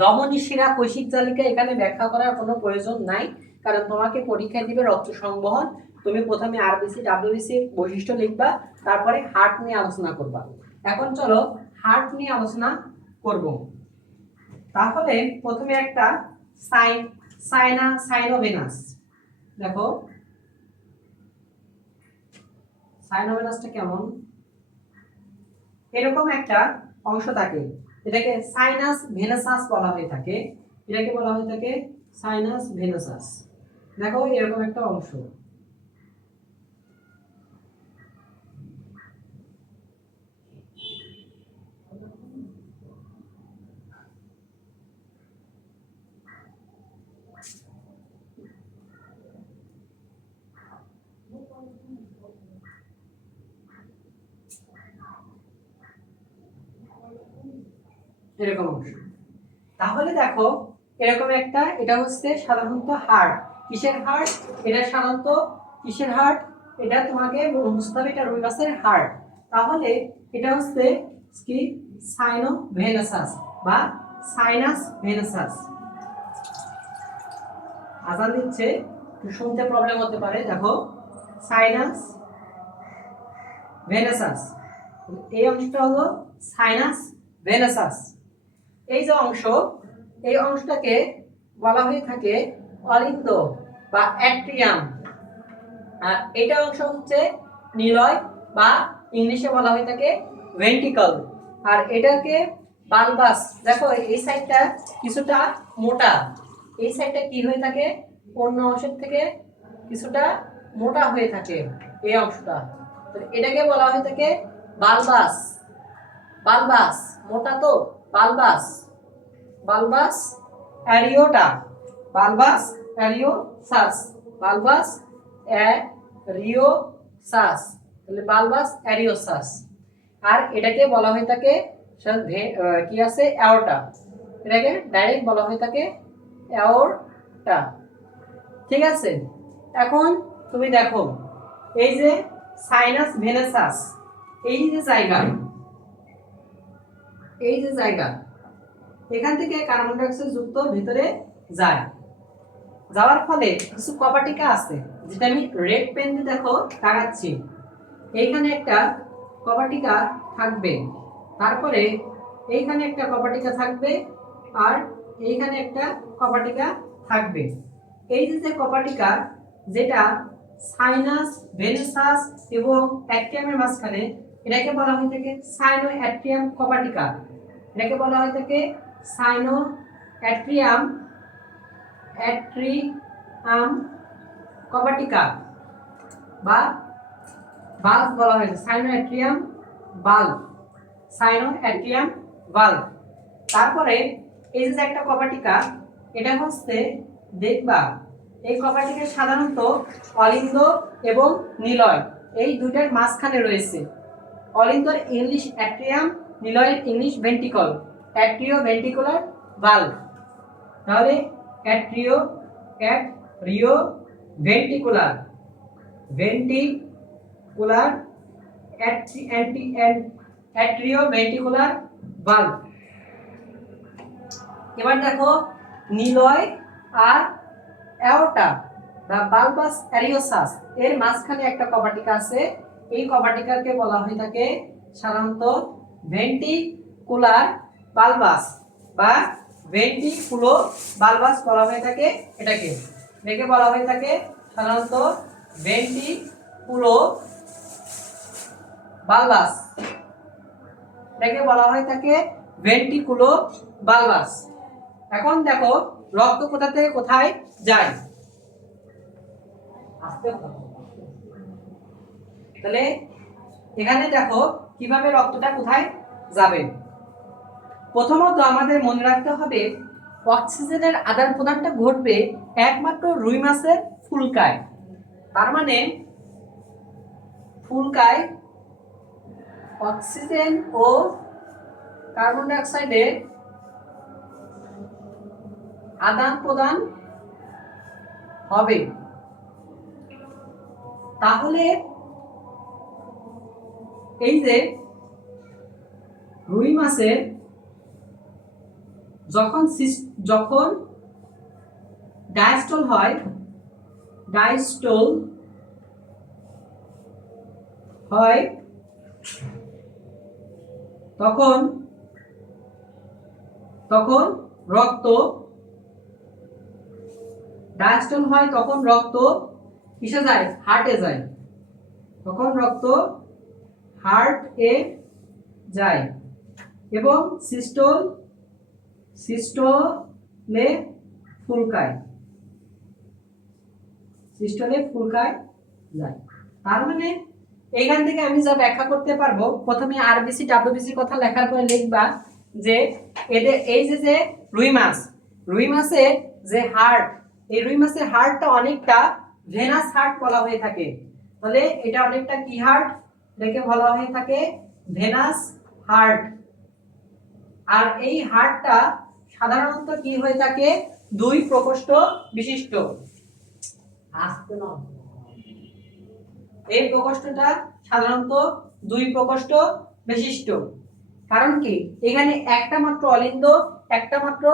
ধমনী, শিরা, কৈশিক জালিকা এখানে ব্যাখ্যা করার কোনো প্রয়োজন নাই, কারণ তোমাকে পরীক্ষায় দিবে রক্ত সংবহন। তুমি প্রথমে আরবিসি, ডাব্লিউবিসি বৈশিষ্ট্য লিখবা, তারপরে হার্ট নিয়ে আলোচনা করবা। এখন চলো হার্ট নিয়ে আলোচনা করব। তাহলে প্রথমে একটা সাইনোভেনাস। দেখো সাইনোভেনাসটা কেমন? এরকম একটা অংশ থাকে, এটাকে সাইনাস ভেনাসাস বলা হয়ে থাকে। এটাকে বলা হয়ে থাকে সাইনাস ভেনাসাস। দেখো এরকম একটা অংশ। এরকম অংশ। তাহলে দেখো এরকম একটা, এটা হচ্ছে সাধারণত হার্ট। কিসের হার্ট? এটা সাধারণত কিসের হার্ট? এটা তোমাকে বুঝতে হবে, এটা রুই মাছের হার্ট। তাহলে এটা হচ্ছে কি? সাইনোভেনাসাস বা সাইনাস ভেনাসাস। আজান দিচ্ছে, শুনতে প্রবলেম হতে পারে। দেখো সাইনাস ভেনাসাস, এই অংশটা হলো সাইনাস ভেনাসাস। এই যে অংশ, এই অংশটাকে বলা হয়ে থাকে অলিন্দ বা অ্যাট্রিয়াম। আর এটা অংশ হচ্ছে নিলয় বা ইংলিশে বলা হয়ে থাকে ভেন্ট্রিকল। আর এটাকে বালবাস। দেখো এই সাইডটা কিছুটা মোটা, এই সাইডটা কি হয়ে থাকে? অন্য অংশের থেকে কিছুটা মোটা হয়ে থাকে এই অংশটা, তো এটাকে বলা হয়ে থাকে বালবাস। বালবাস মোটা তো, বালবাস, বালবাস অ্যারিওটা, বালবাস অ্যারিওসাস, বালবাস অ্যারিওসাস, তাহলে বালবাস অ্যারিওসাস। আর এটাকে বলা হয়ে থাকে কি আছে অ্যাওর্টা, এটাকে ডাইরেক্ট বলা হয়ে থাকে অ্যাওর্টা। ঠিক আছে, এখন তুমি দেখো এই যে সাইনাস ভেনাসাস, এই যে জায়গা, এই যে জায়গা, এখান থেকে কার্বন ডাই অক্সাইড যুক্ত ভিতরে যায়, যাওয়ার ফলে কিছু কপাটিকা আছে, যেটা আমি রেড পেন দিয়ে দেখো দাগাচ্ছি। এইখানে একটা কপাটিকা থাকবে, তারপরে এইখানে একটা কপাটিকা থাকবে, আর এইখানে একটা কপাটিকা থাকবে। এই যে কপাটিকা, যেটা সাইনাস ভেনাসাস এবং অ্যাট্রিয়ামের মাঝখানে, এটাকে বলা হয়ে থাকে সাইনো অ্যাট্রিয়াম কপাটিকা। এটাকে বলা হয়ে থাকে সাইনো অ্যাট্রিয়াম, অ্যাট্রিয়াম কপাটিকা বা বাল্ব বলা হয়েছে, সাইনো অ্যাট্রিয়াম বাল্ব, সাইনো অ্যাট্রিয়াম বাল্ব। তারপরে এই যে একটা কপাটিকা, এটা হচ্ছে দেখবা এই কপাটিকা সাধারণত অলিন্দ এবং নিলয় এই দুইটার মাঝখানে রয়েছে। অলিন্দর ইংলিশ অ্যাট্রিয়াম, নিলয়ের English ventricle, atrioventricular bulb. তাহলে atrioventricular, ventricular atrioventricular bulb. এবার দেখো নিলয় আর অ্যাওর্টা বা বালবাস অ্যারিওসাস এর মাঝখানে একটা কপাটিকা আছে। এই কপাটিকাকে বলা হয়ে থাকে সাধারণত ভেন্টিকুলার বালবাস বা ভেন্টিকুলো বালবাস বলা হয়ে থাকে। এটাকে দেখে বলা হয়ে থাকে সাধারণত ভেন্টিকুলো বালবাস, এটাকে বলা হয়ে থাকে ভেন্টিকুলো বালবাস। এখন দেখো রক্ত কোথা থেকে কোথায় যায়, তাহলে এখানে দেখো কিভাবে রক্তটা কোথায় যাবে। প্রথমত আমাদের মনে রাখতে হবে অক্সিজেনের আদান প্রদানটা ঘটবে একমাত্র রুই মাছের ফুলকায়। তার মানে ফুলকায় অক্সিজেন ও কার্বন ডাই অক্সাইডের আদান প্রদান হবে। তাহলে এই যে রুই মাছের যখন ডায়াস্টল হয়, ডায়াস্টল হয় তখন রক্ত, ডায়াস্টল হয় তখন রক্ত কিসে যায়, হার্টে যায়। তখন রক্ত হার্ট এ যায় এবং সিস্টোলে ফুলকায় যায়। তার মানে এইখান থেকে আমি যা ব্যাখ্যা করতে পারবো, প্রথমে আরবিসি ডাব্লিউবিসি কথা লেখার পরে লিখবা যে এদের এই যে রুই মাছের যে হার্ট, এই রুই মাছের হার্টটা অনেকটা ভেনাস হার্ট বলা হয়ে থাকে। তাহলে এটা অনেকটা কি হার্ট, এটাকে বলা হয়ে থাকে ভেনাস হার্ট। আর এই হার্টটা সাধারণত কি হয়ে থাকে, দুই প্রকোষ্ঠ বিশিষ্ট। এই প্রকোষ্ঠটা সাধারণত দুই প্রকোষ্ঠ বিশিষ্ট। কারণ কি, এখানে একটা মাত্র অলিন্দ, একটা মাত্র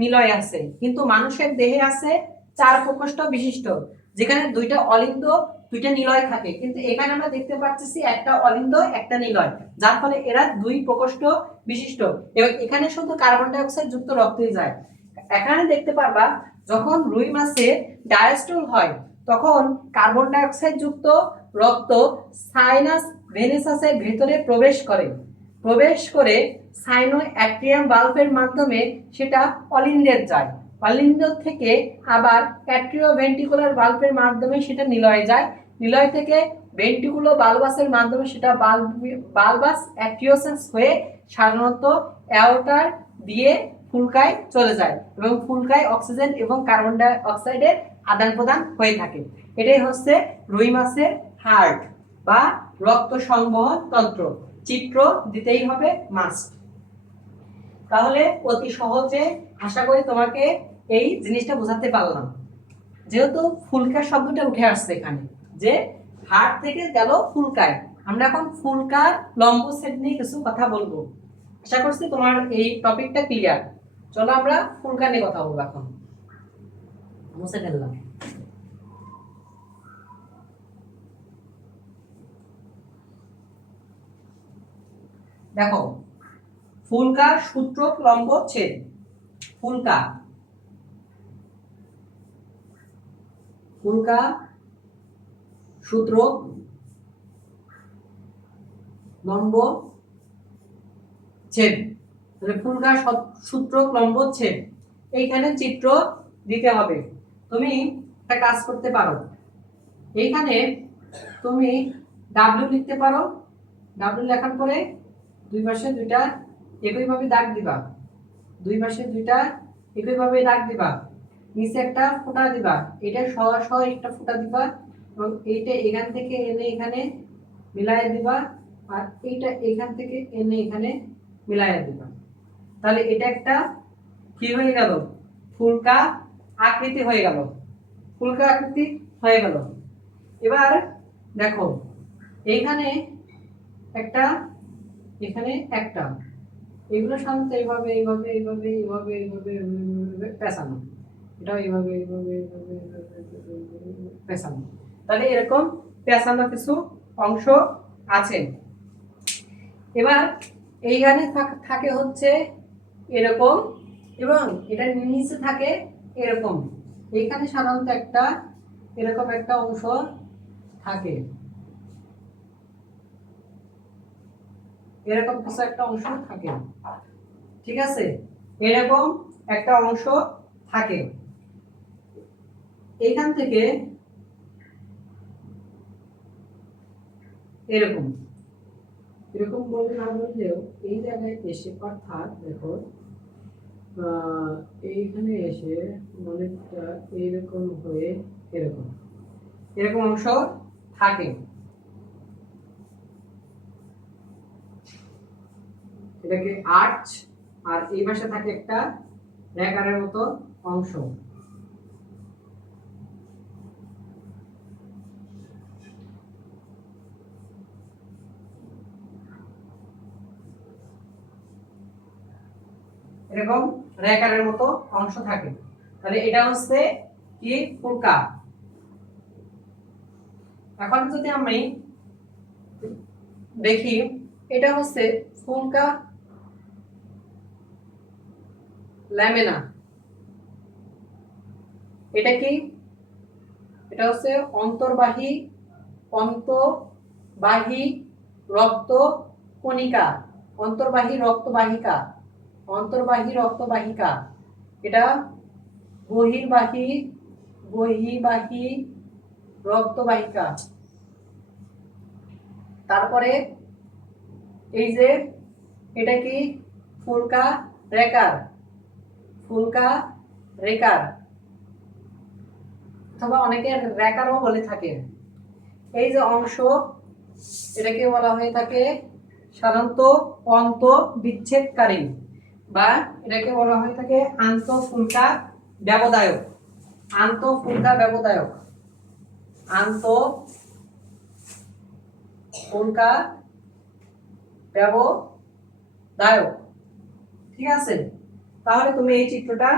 নিলয় আছে, কিন্তু মানুষের দেহে আছে চার প্রকোষ্ঠ বিশিষ্ট, যেখানে দুইটা অলিন্দ দুইটা নিলয় থাকে। কিন্তু এখানে আমরা দেখতে পাচ্ছি একটা অলিন্দ একটা নিলয়, যার ফলে এরা দুই প্রকোষ্ঠ বিশিষ্ট এবং এখানে শুধু কার্বন ডাই অক্সাইড যুক্ত রক্তই যায়। এখানে দেখতে পারবা যখন রুই মাছে ডায়াস্টল হয় তখন কার্বন ডাই অক্সাইড যুক্ত রক্ত সাইনাস ভেনাসাসের ভেতরে প্রবেশ করে সাইনো অ্যাট্রিয়াম বাল্বের মাধ্যমে সেটা অলিন্দের যায়। পালিন্দ্র থেকে আবার অ্যাট্রিওভেন্ট্রিকুলার বাল্বের মাধ্যমে সেটা নিলয়ে যায়, নিলয় থেকে ভেন্ট্রিকুলো বালবাসের মাধ্যমে সেটা বালবাস অ্যাট্রিওসেন্স হয়ে সাধারণত অ্যাওর্টার দিয়ে ফুলকায় চলে যায় এবং ফুলকায় অক্সিজেন এবং কার্বন ডাই অক্সাইডের আদান প্রদান হয়ে থাকে। এটাই হচ্ছে রুই মাছের হার্ট বা রক্ত সংবহন তন্ত্র। চিত্র দিতেই হবে মাস্ট। তাহলে অতি সহজে আশা করি তোমাকে এই জিনিসটা বোঝাতে পারলাম। যেহেতু ফুলকার শব্দটা উঠে আসছে এখানে, যে হার্ট থেকে গেল ফুলকায়, আমরা এখন ফুলকার লম্ব সেট নিয়ে কিছু কথা বলবো। আশা করছি তোমার এই টপিকটা ক্লিয়ার। চলো আমরা ফুলকা নিয়ে কথা বলবো এখন। মুছে ফেললাম। দেখো, ফুলকার সূত্রক লম্ব ছেদ। ফুলকা ফুলকা সূত্রক লম্ব ছেদ। তাহলে ফুলকা সূত্রক লম্ব ছেদ, এইখানে চিত্র দিতে হবে। তুমি একটা কাজ করতে পারো, এইখানে তুমি ডাব্লিউ লিখতে পারো। ডাব্লিউ লেখার পরে দুই পাশে দুইটা একইভাবে দাগ দিবা, দুই পাশে দুইটা একইভাবে দাগ দিবা, নিচে একটা ফোঁটা দিবা, এটা সহ সহ একটা ফোঁটা দিবা এবং এইটা এখান থেকে এনে এখানে মিলাইয়া দিবা, আর এইটা এখান থেকে এনে এখানে মিলাইয়া দিবা। তাহলে এটা একটা কি হয়ে গেল? ফুলকা আকৃতি হয়ে গেল। ফুলকা আকৃতি হয়ে গেল। এবার দেখো, এইখানে একটা, এখানে একটা, এগুলো সাধারণত এইভাবে এইভাবে এইভাবে এইভাবে এইভাবে পেঁচানো, এটাও এইভাবে এইভাবে এইভাবে পেঁচানো। তাহলে এরকম পেঁচানো কিছু অংশ আছে। এবার এইখানে থাকে হচ্ছে এরকম এবং এটা নিচে থাকে এরকম। এইখানে সাধারণত একটা এরকম একটা অংশ থাকে, এরকম কিছু একটা অংশ থাকে। ঠিক আছে, এরকম একটা অংশ থাকে। এইখান থেকে এরকম এরকম বলে না বললেও এই জায়গায় এসে, অর্থাৎ দেখো এইখানে এসে অনেকটা এইরকম হয়ে এরকম এরকম অংশ থাকে। এটাকে আর্চ, আর এই পাশে থাকে একটা রেখারের মতো অংশ। এরকম রেখারের মতো অংশ থাকে। তাহলে এটা হচ্ছে কি? ফুলকা। এখন যদি আমি দেখি, এটা হচ্ছে ফুলকা ল্যামিনা। এটা কি? এটা হচ্ছে অন্তর্বাহী রক্ত কণিকা, অন্তর্বাহী রক্তবাহিকা, অন্তর্বাহী রক্তবাহিকা। এটা বহির্বাহী রক্তবাহিকা। তারপরে এই যে এটা কি? ফুলকা রেকার অথবা অনেকে রেকারও বলে থাকে। এই যে অংশ, এটাকে বলা হয়ে থাকে সাধারণত অন্তঃবিচ্ছেদকারী, বা এটাকে বলা হয়ে থাকে আন্তঃফুলকা ব্যবদায়ক। আন্তঃফুলকা ব্যবদায়ক, আন্তঃফুলকা ব্যবদায়ক। ঠিক আছে, তাহলে তুমি এই চিত্রটা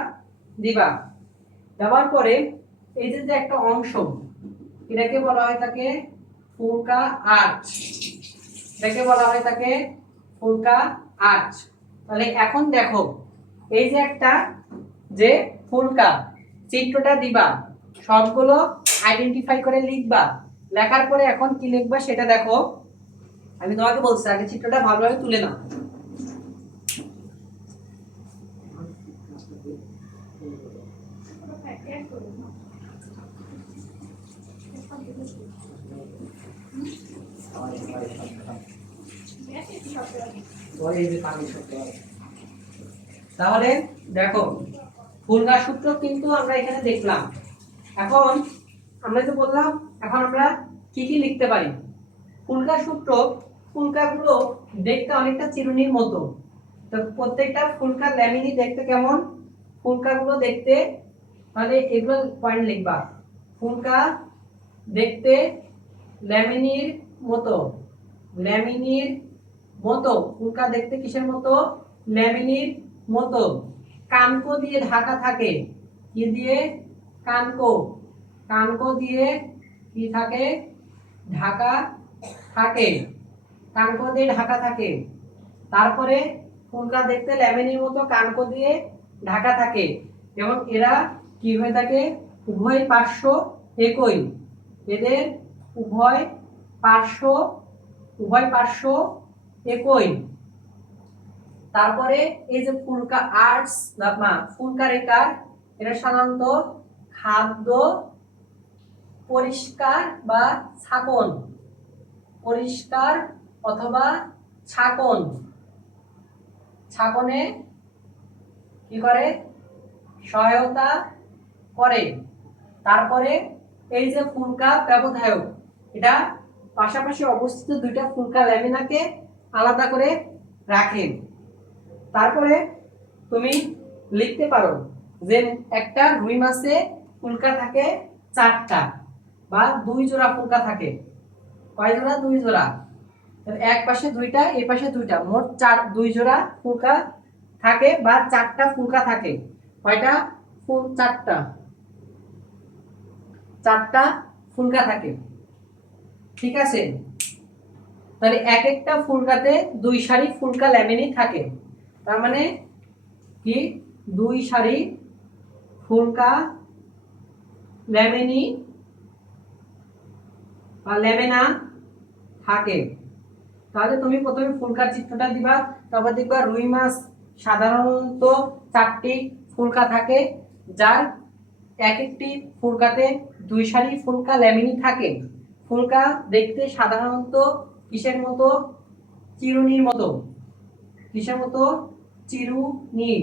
দিবা। দেওয়ার পরে এই যে একটা অংশ, এটাকে বলা হয় থাকে ফুলকা আর্চ, এটাকে বলা হয় থাকে ফুলকা আর্চ। তাহলে এখন দেখো, এই যে একটা যে ফুলকা, চিত্রটা দিবা, সবগুলো আইডেন্টিফাই করে লিখবা। লেখার পরে এখন কি লিখবা সেটা দেখো। আমি তোমাকে বলছি আগে চিত্রটা ভালোভাবে তুলে নাও। তাহলে দেখো ফুলকা সূত্র কিন্তু আমরা এখানে দেখলাম। এখন আমরা তো বললাম এখন আমরা কি কি লিখতে পারি। ফুলকা সূত্র, ফুলকাগুলো দেখতে অনেকটা চিরুনির মতো। তো প্রত্যেকটা ফুলকা ল্যামিনি দেখতে কেমন, ফুলকাগুলো দেখতে, তাহলে এগুলো পয়েন্ট লিখবা। ফুলকা দেখতে ল্যামিনির মতো, ল্যামিনির মতো, ফুলকা দেখতে কিসের মতো, ল্যামিনির মতো। কানকো দিয়ে ঢাকা থাকে, কি দিয়ে, কানকো, কানকো দিয়ে কি থাকে, ঢাকা থাকে, কানকো দিয়ে ঢাকা থাকে। তারপরে ফুলকা দেখতে ল্যামিনির মতো কানকো দিয়ে ঢাকা থাকে এবং এরা কি হয়ে থাকে, উভয় পার্শ্ব একই, এদের উভয় পার্শ্ব, উভয় পার্শ্ব একই। তারপরে এই যে ফুলকা আর্টস বা ফুলকা রেখার, এটা সাধারণত খাদ্য পরিষ্কার বা ছাকন, পরিষ্কার অথবা ছাকন, ছাকনে কি করে, সহায়তা করে। তারপরে এই যে ফুলকা ব্যবধায়ক, এটা পাশাপাশি অবস্থিত দুইটা ফুলকা ল্যামিনাকে আলাদা করে রাখে। তারপরে তুমি লিখতে পারো যে একটা রুই মাছে ফুলকা থাকে 4টা বা 2 জোড়া ফুলকা থাকে। কয় জোড়া, 2 জোড়া। এক পাশে 2টা, এই পাশে 2টা, মোট 2 জোড়া ফুলকা থাকে বা 4টা ফুলকা থাকে। কয়টা, 4টা, 4টা ফুলকা থাকে। ঠিক আছে, তাহলে এক একটা ফুলকাতে 2 সারি ফুলকা ল্যামিনি থাকে। তার মানে কি, 2 সারি ফুলকা ল্যামিনি বা ল্যামিনা থাকে। তাহলে তুমি প্রথমে ফুলকার চিত্রটা দিবা, তারপর দেখবা রুই মাছ সাধারণত 4টি ফুলকা থাকে, যার এক একটি ফুলকাতে 2 সারি ফুলকা ল্যামিনি থাকে। ফুলকা দেখতে সাধারণত কিসের মতো, চিরুনির মতো, কিসের মতো, চিরুনি,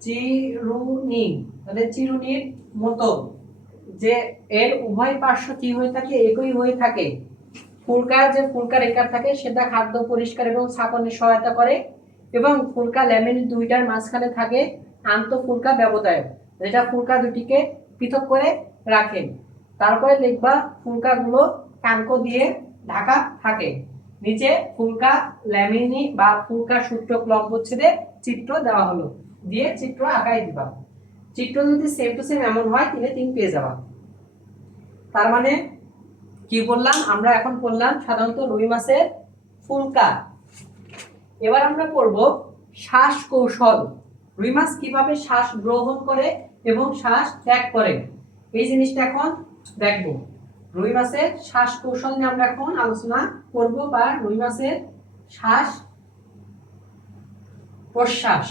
চিরুনি, তাহলে চিরুনির মতো, যে এর উভয় পার্শ্ব কি হয়ে থাকে, একই হয়ে থাকে। ফুলকার যে ফুলকা রেখা থাকে সেটা খাদ্য পরিষ্কার এবং ছাকনে সহায়তা করে এবং ফুলকা ল্যামিনি দুইটার মাঝখানে থাকে আন্ত ফুলকা ব্যবধায়ক, যেটা ফুলকা দুটিকে পৃথক করে রাখে। তারপরে লিখবা ফুলকাগুলো কানকো দিয়ে ঢাকা থাকে। নিচে ফুলকা ল্যামিনি বা ফুলকা সূত্রক লম্বচ্ছেদে চিত্র দেওয়া হলো, দিয়ে চিত্র আঁকাই দিবা। চিত্র যদি সেম টু সেম এমন হয় 3 পেয়ে যাবা। তার মানে কি বললাম আমরা, এখন পড়লাম সাধারণত রুই মাছের ফুলকা। এবার আমরা পড়ব শ্বাস কৌশল, রুই মাছ কিভাবে শ্বাস গ্রহণ করে এবং শ্বাস ত্যাগ করে, এই জিনিসটা এখন দেখব। রুই মাছের শ্বাস কৌশল নিয়ে আমরা এখন আলোচনা করব, বা রুই মাছের শ্বাস প্রশ্বাস।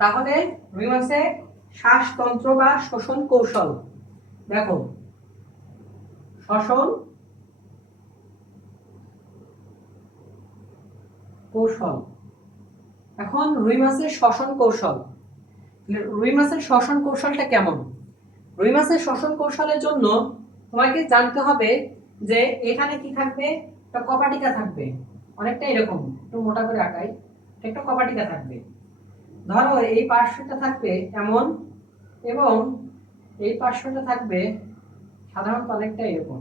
তাহলে রুই মাছের শ্বাসতন্ত্র বা শ্বসন কৌশল দেখো, শ্বসন কৌশল। এখন রুই মাছের শ্বসন কৌশল, রুই মাছের শ্বসন কৌশলটা কেমন। রুই মাছের শ্বসন কৌশলের জন্য তোমাকে জানতে হবে যে এখানে কি থাকবে, একটা কপাটিকা থাকবে, অনেকটা এরকম, একটু মোটা করে আঁকাই, একটা কপাটিকা থাকবে। ধরো এই পার্শ্বটা থাকবে এমন এবং এই পার্শ্বটা থাকবে সাধারণত অনেকটা এরকম,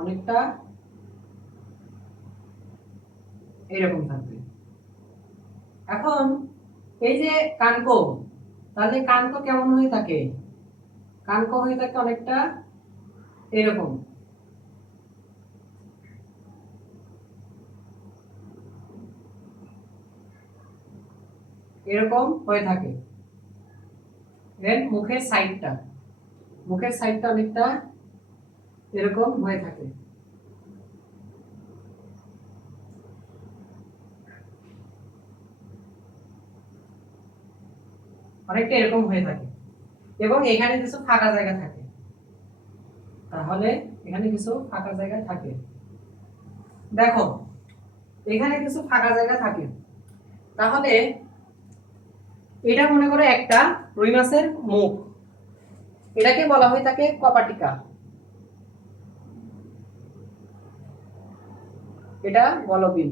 অনেকটা এরকম থাকবে। এখন এই যে কানকো, তাহলে কানকো কেমন হয়ে থাকে, কানকো হয়ে থাকে অনেকটা এরকম, এরকম হয়ে থাকে। দেন মুখের সাইডটা, মুখের সাইডটা অনেকটা এরকম হয়ে থাকে। অনেকটা এরকম হয়ে থাকে এবং এখানে কিছু ফাঁকা জায়গা থাকে। তাহলে এখানে কিছু ফাঁকা জায়গা থাকে, দেখো এখানে কিছু ফাঁকা জায়গা থাকে। তাহলে এটা মনে করো একটা রুই মাছের মুখ, এটাকে বলা হয়ে থাকে কপাটিকা। এটা গলবিল।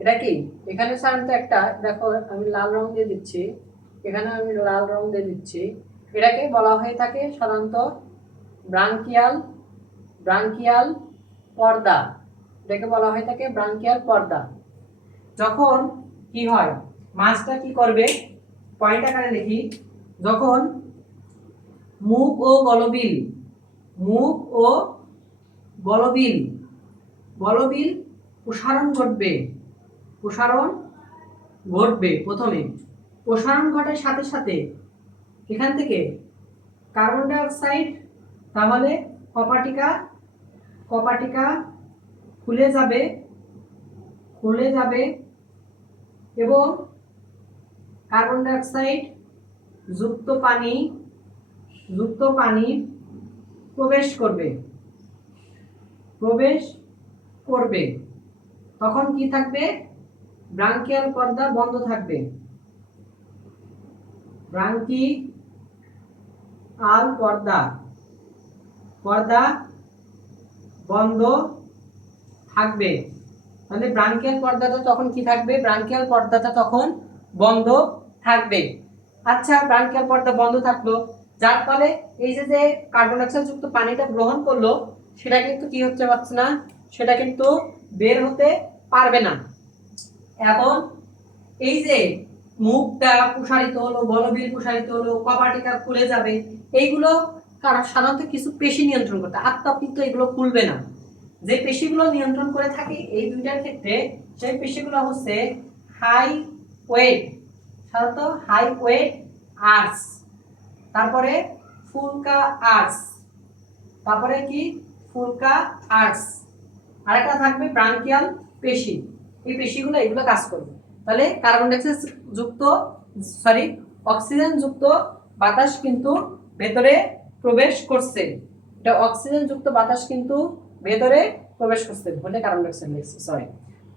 এটা কি এখানে সাধারণত একটা, দেখো আমি লাল রং দিয়ে দিচ্ছি, এখানে আমি লাল রং দিয়ে দিচ্ছি, এটাকে বলা হয়ে থাকে সাধারণত ব্রাঙ্কিয়াল ব্রাঙ্কিয়াল পর্দা। এটাকে বলা হয়ে থাকে ব্রাঙ্কিয়াল পর্দা। যখন কি হয়, মাছটা কি করবে, পয়েন্ট আকারে লিখি, যখন মুখ ও গলবিল, মুখ ও গলবিল গলবিল প্রসারণ ঘটবে, প্রসারণ ঘটবে। প্রথমে প্রসারণ ঘটার সাথে সাথে এখান থেকে কার্বন ডাই অক্সাইড, তাহলে কপাটিকা কপাটিকা খুলে যাবে, খুলে যাবে এবং কার্বন ডাই অক্সাইড যুক্ত পানি, যুক্ত পানি প্রবেশ করবে, প্রবেশ করবে। তখন কি থাকবে, ব্রাঙ্কিয়াল পর্দা বন্ধ থাকবে, ব্রাঙ্কিয়াল পর্দা পর্দা বন্ধ থাকবে। তাহলে ব্রাঙ্কিয়াল পর্দাটা তখন কি থাকবে, ব্রাঙ্কিয়াল পর্দাটা তখন বন্ধ থাকবে। আচ্ছা, ব্রাঙ্কিয়াল পর্দা বন্ধ থাকলো, যার ফলে এই যে যে কার্বন ডাইঅক্সাইড যুক্ত পানিটা গ্রহণ করলো সেটা কিন্তু কি হচ্ছে পারছে না, সেটা কিন্তু বের হতে পারবে না। এখন এই যে মুখটা প্রসারিত হলো, গলবিল প্রসারিত হলো, কপাটিকা খুলে যাবে, এইগুলো কারণ সাধারণত কিছু পেশি নিয়ন্ত্রণ করতে, আত্মা কিন্তু এগুলো খুলবে না। যে পেশিগুলো নিয়ন্ত্রণ করে থাকে এই দুইটার ক্ষেত্রে, সেই পেশিগুলো হচ্ছে হাই ওয়েট, সাধারণত হাই ওয়েট আর্টস, তারপরে ফুলকা আর্টস, তারপরে কি ফুলকা আর্টস, আরেকটা থাকবে ব্রাঙ্কিয়াল পেশি। এই পেশিগুলো এগুলো কাজ করবে। তাহলে কার্বন ডাইঅক্সাইড যুক্ত অক্সিজেন যুক্ত বাতাস কিন্তু ভেতরে প্রবেশ করছে, এটা অক্সিজেন যুক্ত বাতাস কিন্তু ভেতরে প্রবেশ করছে, বলে কার্বন ডাইঅক্সাইড লিখছে, সরি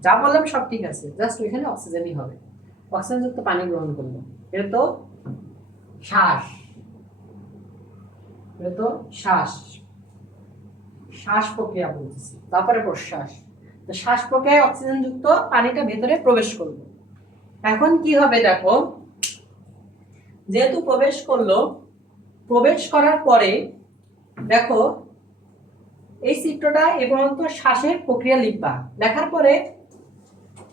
যা বললাম সব ঠিক আছে, জাস্ট ওইখানে অক্সিজেনই হবে, অক্সিজেন যুক্ত পানি গ্রহণ করলো। এটা তো শ্বাস, এটা তো শ্বাস, শ্বাস প্রক্রিয়া বলতেছি। তারপরে প্রশ্বাস, তো শ্বাস প্রক্রিয়ায় অক্সিজেন যুক্ত পানিটা ভেতরে প্রবেশ করলো। এখন কি হবে দেখো, যেহেতু প্রবেশ করলো, প্রবেশ করার পরে দেখো এই চিত্রটা এবং শ্বাসের প্রক্রিয়া লিখবা, লেখার পরে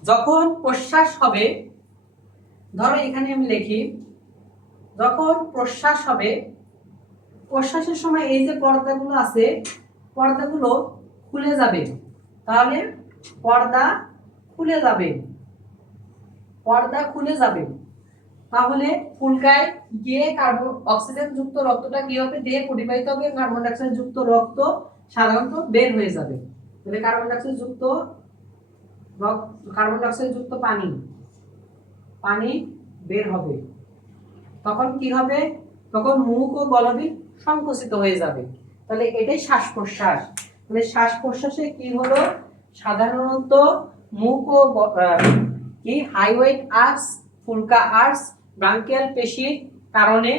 যখন প্রশ্বাস হবে, ধরো এখানে আমি লিখি, যখন প্রশ্বাস হবে, প্রশ্বাসের সময় এই যে পর্দাগুলো আছে পর্দাগুলো খুলে যাবে, তাহলে পর্দা খুলে যাবে, পর্দা খুলে যাবে। তাহলে ফুলকায় গিয়ে কার্বন অক্সিজেন যুক্ত রক্তটা কি হবে, দেহে পরিবাহিত হবে, কার্বন ডাইঅক্সাইড যুক্ত রক্ত সাধারণত বের হয়ে যাবে। তাহলে কার্বন ডাইঅক্সাইড যুক্ত কার্বন ডাইঅক্সাইড যুক্ত পানি, পানি বের হবে। তখন কি হবে, তখন মুখ ও গলবিল সংকুচিত হয়ে যাবে। তাহলে এটাই শ্বাস প্রশ্বাস। তাহলে শ্বাস প্রশ্বাসে কি হলো, সাধারণত মুখ ও কি হাইওয়েট আর্টস, ফুলকা আর্টস, ব্রাঙ্কিয়াল পেশির কারণে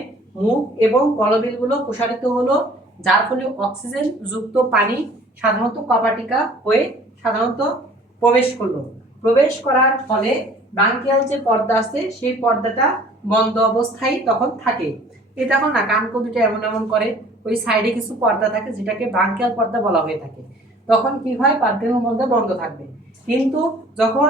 মুখ এবং গলবিলগুলো প্রসারিত হলো, যার ফলে অক্সিজেন যুক্ত পানি সাধারণত কপাটিকা হয়ে সাধারণত প্রবেশ করলো। প্রবেশ করার ফলে ব্রাঙ্কিয়াল যে পর্দা আছে সেই পর্দাটা বন্ধ অবস্থায় তখন থাকে। এই দেখো না কান দুটো এমন এমন করে, ওই সাইডে কিছু পর্দা থাকে যেটাকে ব্রাঙ্কিয়াল পর্দা বলা হয়ে থাকে। তখন কি হয়, পার্থিব পর্দা বন্ধ থাকবে। কিন্তু যখন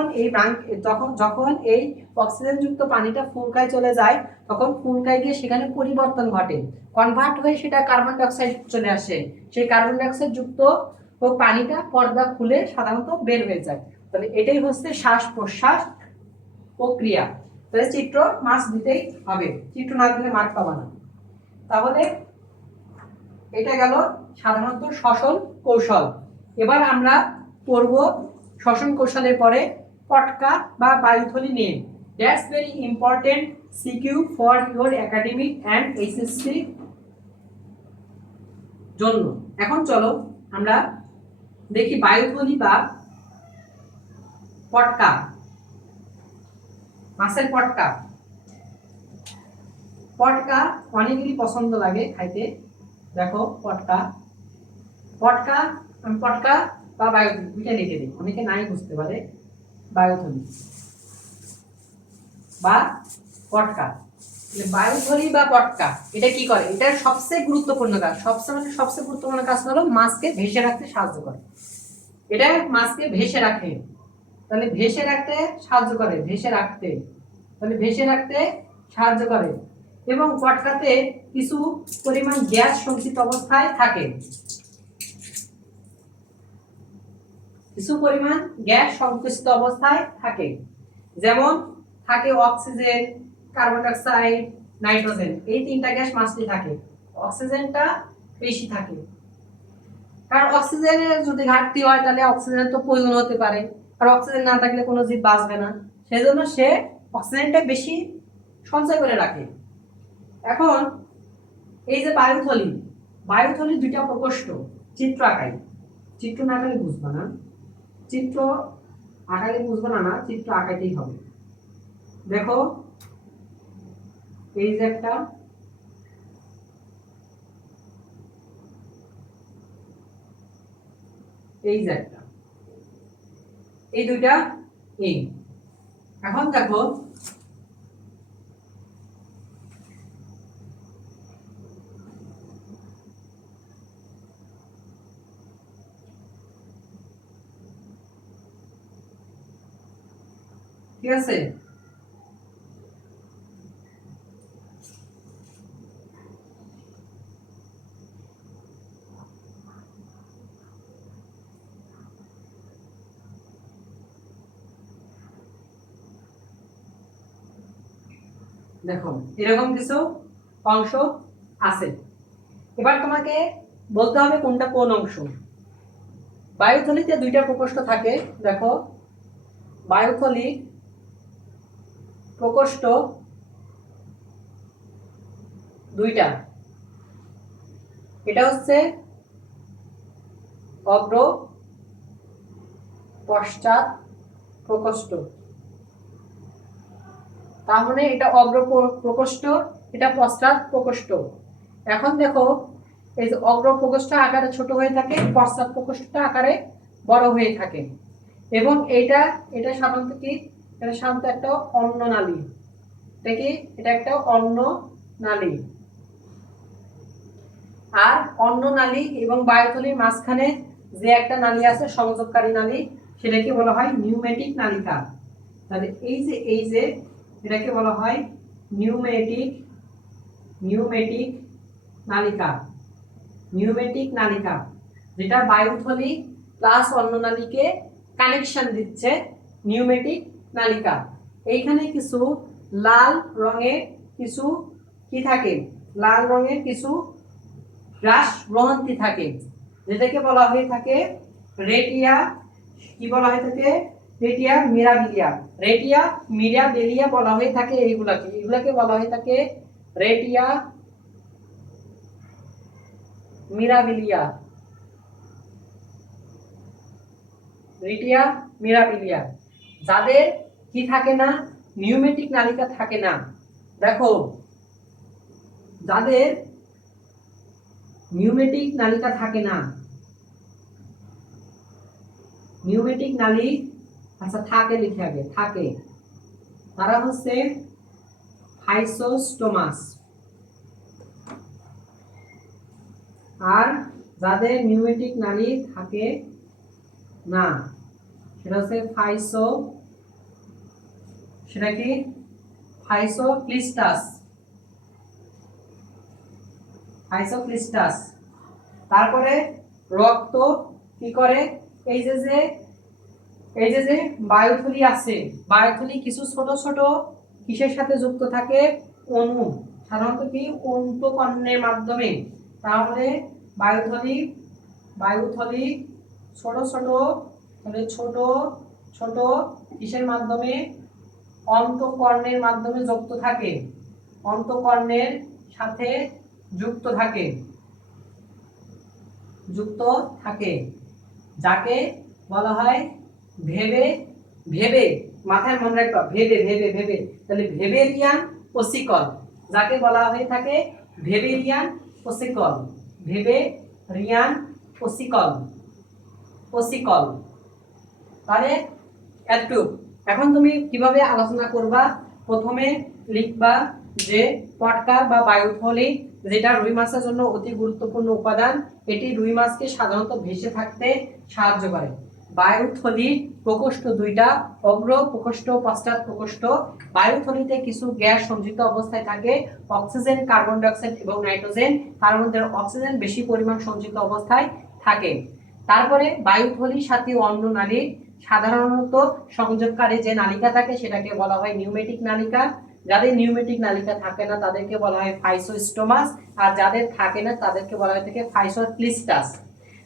যখন এই অক্সিজেন যুক্ত পানিটা ফুলকায় চলে যায়, তখন ফুলকায় গিয়ে সেখানে পরিবর্তন ঘটে, কনভার্ট হয়ে সেটা কার্বন ডাইঅক্সাইড চলে আসে, সেই কার্বন ডাইঅক্সাইড যুক্ত পানিটা পর্দা খুলে সাধারণত বের হয়ে যায়। তাহলে এটাই হচ্ছে শ্বাস প্রশ্বাস প্রক্রিয়া। তাহলে চিত্র মাছ দিতেই হবে, চিত্র না দিলে মাছ পাবা না। তাহলে এটা গেল সাধারণত শ্বসন কৌশল। এবার আমরা পড়ব শ্বসন কৌশলের পরে পটকা বা বায়ুথলি নিয়ে। That's very important CQ for your academic and HSC জন্য। এখন চলো আমরা দেখি বায়ুথলি বা পটকা, মাছের পটকা। পটকা অনেকেরই পছন্দ লাগে খাইতে। দেখো পটকা, পটকা পটকা বা বায়ুথলি দুইটা লিখে দিই, অনেকে নাই বুঝতে পারে। বায়ুথলি বা পটকা, বায়ুথলি বা পটকা এটা কি করে? এটার সবচেয়ে গুরুত্বপূর্ণ কাজ, সবচেয়ে গুরুত্বপূর্ণ কাজ হলো মাছকে ভেসে রাখতে সাহায্য করে। এটা মাছকে ভেসে রাখে, তাহলে ভেসে রাখতে সাহায্য করে, ভেসে রাখতে, তাহলে ভেসে রাখতে সাহায্য করে। এবং পটকাতে কিছু পরিমাণ গ্যাস সঞ্চিত অবস্থায় থাকে, কিছু পরিমাণ গ্যাস সংকুচিত অবস্থায় থাকে, যেমন থাকে oxygen, carbon die oxide, nitrogen. এই তিনটা গ্যাস মাছলি থাকে। অক্সিজেনটা বেশি থাকে, কারণ অক্সিজেনের যদি ঘাটতি হয় তাহলে অক্সিজেনের তো প্রয়োজন হতে পারে, আর অক্সিজেন না থাকলে কোনো জীব বাঁচবে না। সেজন্য সে অক্সিজেনটা বেশি সঞ্চয় করে রাখে। এখন এই যে বায়ুথলি, বায়ুথলির দুইটা প্রকোষ্ঠ, চিত্র আঁকাই, চিত্র না আঁকালে বুঝবা না, চিত্র আঁকালে বুঝবো না, চিত্র আঁকাইতেই হবে। দেখো এই যে একটা, এই যে একটা, এই দুইটা এই। এখন দেখো ঠিক আছে, দেখো এরকম কিছু অংশ আছে। এবার তোমাকে বলতে হবে কোনটা কোন অংশ। বায়ুথলিতে দুইটা প্রকোষ্ঠ থাকে, দেখো বায়ুথলি প্রকোষ্ঠ দুইটা, এটা হচ্ছে অগ্র পশ্চাৎ প্রকোষ্ঠ। তার মানে এটা অগ্র প্রকোষ্ঠ, এটা পশ্চাৎ প্রকোষ্ঠ। এখন দেখো এই যে অগ্র প্রকোষ্ঠ আকারে ছোট হয়ে থাকে, পশ্চাৎ প্রকোষ্ঠটা আকারে বড় হয়ে থাকে। এবং এটা এটা সাধারণত কি, এটা সাধারণত একটা অন্ন নালী। এটা কি, এটা একটা অন্ন নালী। আর অন্ন নালী এবং বায়ুথলির মাঝখানে যে একটা নালী আছে সংযোগকারী নালী, সেটাকে বলা হয় নিউমেটিক নালিকা। তাহলে এই যে এটাকে বলা হয় নিউমেটিক, নিউমেটিক নালিকা, নিউমেটিক নালিকা, যেটা বায়ুথলি প্লাস অন্ননালীকে কানেকশন দিচ্ছে, নিউমেটিক নালিকা। এইখানে কিছু লাল রঙের কিছু কি থাকে, লাল রঙের কিছু গ্রাস গ্রন্থি থাকে, যেটাকে বলা হয়ে থাকে রেটিয়া, কি বলা হয়ে থাকে, রেটিয়া মিরাবিলিয়া, রেটিয়া মিরাবিলিয়া বলা হয়ে থাকে। এগুলাকে বলা হয়ে থাকে রেটিয়া মিরাবিলিয়া, রেটিয়া মিরাবিলিয়া, যাদের কি থাকে না, নিউমেটিক নালিকা থাকে না। দেখো যাদের নিউমেটিক নালিকা থাকে না, নিউমেটিক নালী, আচ্ছা থাকে লিখে আগে, থাকে, তারা হচ্ছে ফাইসোস্টোমাস। আর যাদের নিউমেটিক নালী থাকে না, সেটা হচ্ছে সেটা কি ফাইসোক্লিস্টাস, ফাইসোক্লিস্টাস। তারপরে রক্ত কি করে, এই যে বায়ুথলি আছে, বায়ুথলি কিছু ছোট ছোট কিসের সাথে যুক্ত থাকে, অণু, সাধারণত কি অন্তঃকর্ণের মাধ্যমে। তাহলে বায়ুথলি, বায়ুথলি ছোট ছোট, তাহলে ছোট ছোট কিসের মাধ্যমে, অন্তঃকর্ণের মাধ্যমে যুক্ত থাকে, অন্তঃকর্ণের সাথে যুক্ত থাকে, যুক্ত থাকে, যাকে বলা হয় ভেবে, ভেবে মাথায় মনে রাখবা, ভেবে ভেবে ভেবে, তাহলে ভেবেরিয়ান ওসিকল, যাকে বলা হয়ে থাকে ভেবেরিয়ান ওসিকল, ভেবেরিয়ান ওসিকল, ওসিকল। তাহলে একটু এখন তুমি কিভাবে আলোচনা করবা, প্রথমে লিখবা যে পটকা বা বায়ুথলি, যেটা রুই মাছের জন্য অতি গুরুত্বপূর্ণ উপাদান, এটি রুই মাছকে সাধারণত ভেসে থাকতে সাহায্য করে। বায়ুথলি প্রকোষ্ঠ দুইটা, অগ্র প্রকোষ্ঠ, পশ্চাৎ প্রকোষ্ঠ। বায়ুথলিতে কিছু গ্যাস সঞ্চিত অবস্থায় থাকে, অক্সিজেন, কার্বন ডাই অক্সাইড এবং নাইট্রোজেন, তার মধ্যে অক্সিজেন বেশি পরিমাণ সঞ্চিত অবস্থায় থাকে। তারপরে বায়ুথলির সাথে অন্য নালী, সাধারণত সংযোগকারী যে নালিকা থাকে সেটাকে বলা হয় নিউমেটিক নালিকা। যাদের নিউমেটিক নালিকা থাকে না তাদেরকে বলা হয় ফাইসোস্টোমাস, আর যাদের থাকে না তাদেরকে বলা হয় থাকে ফাইসোক্লিস্টাস।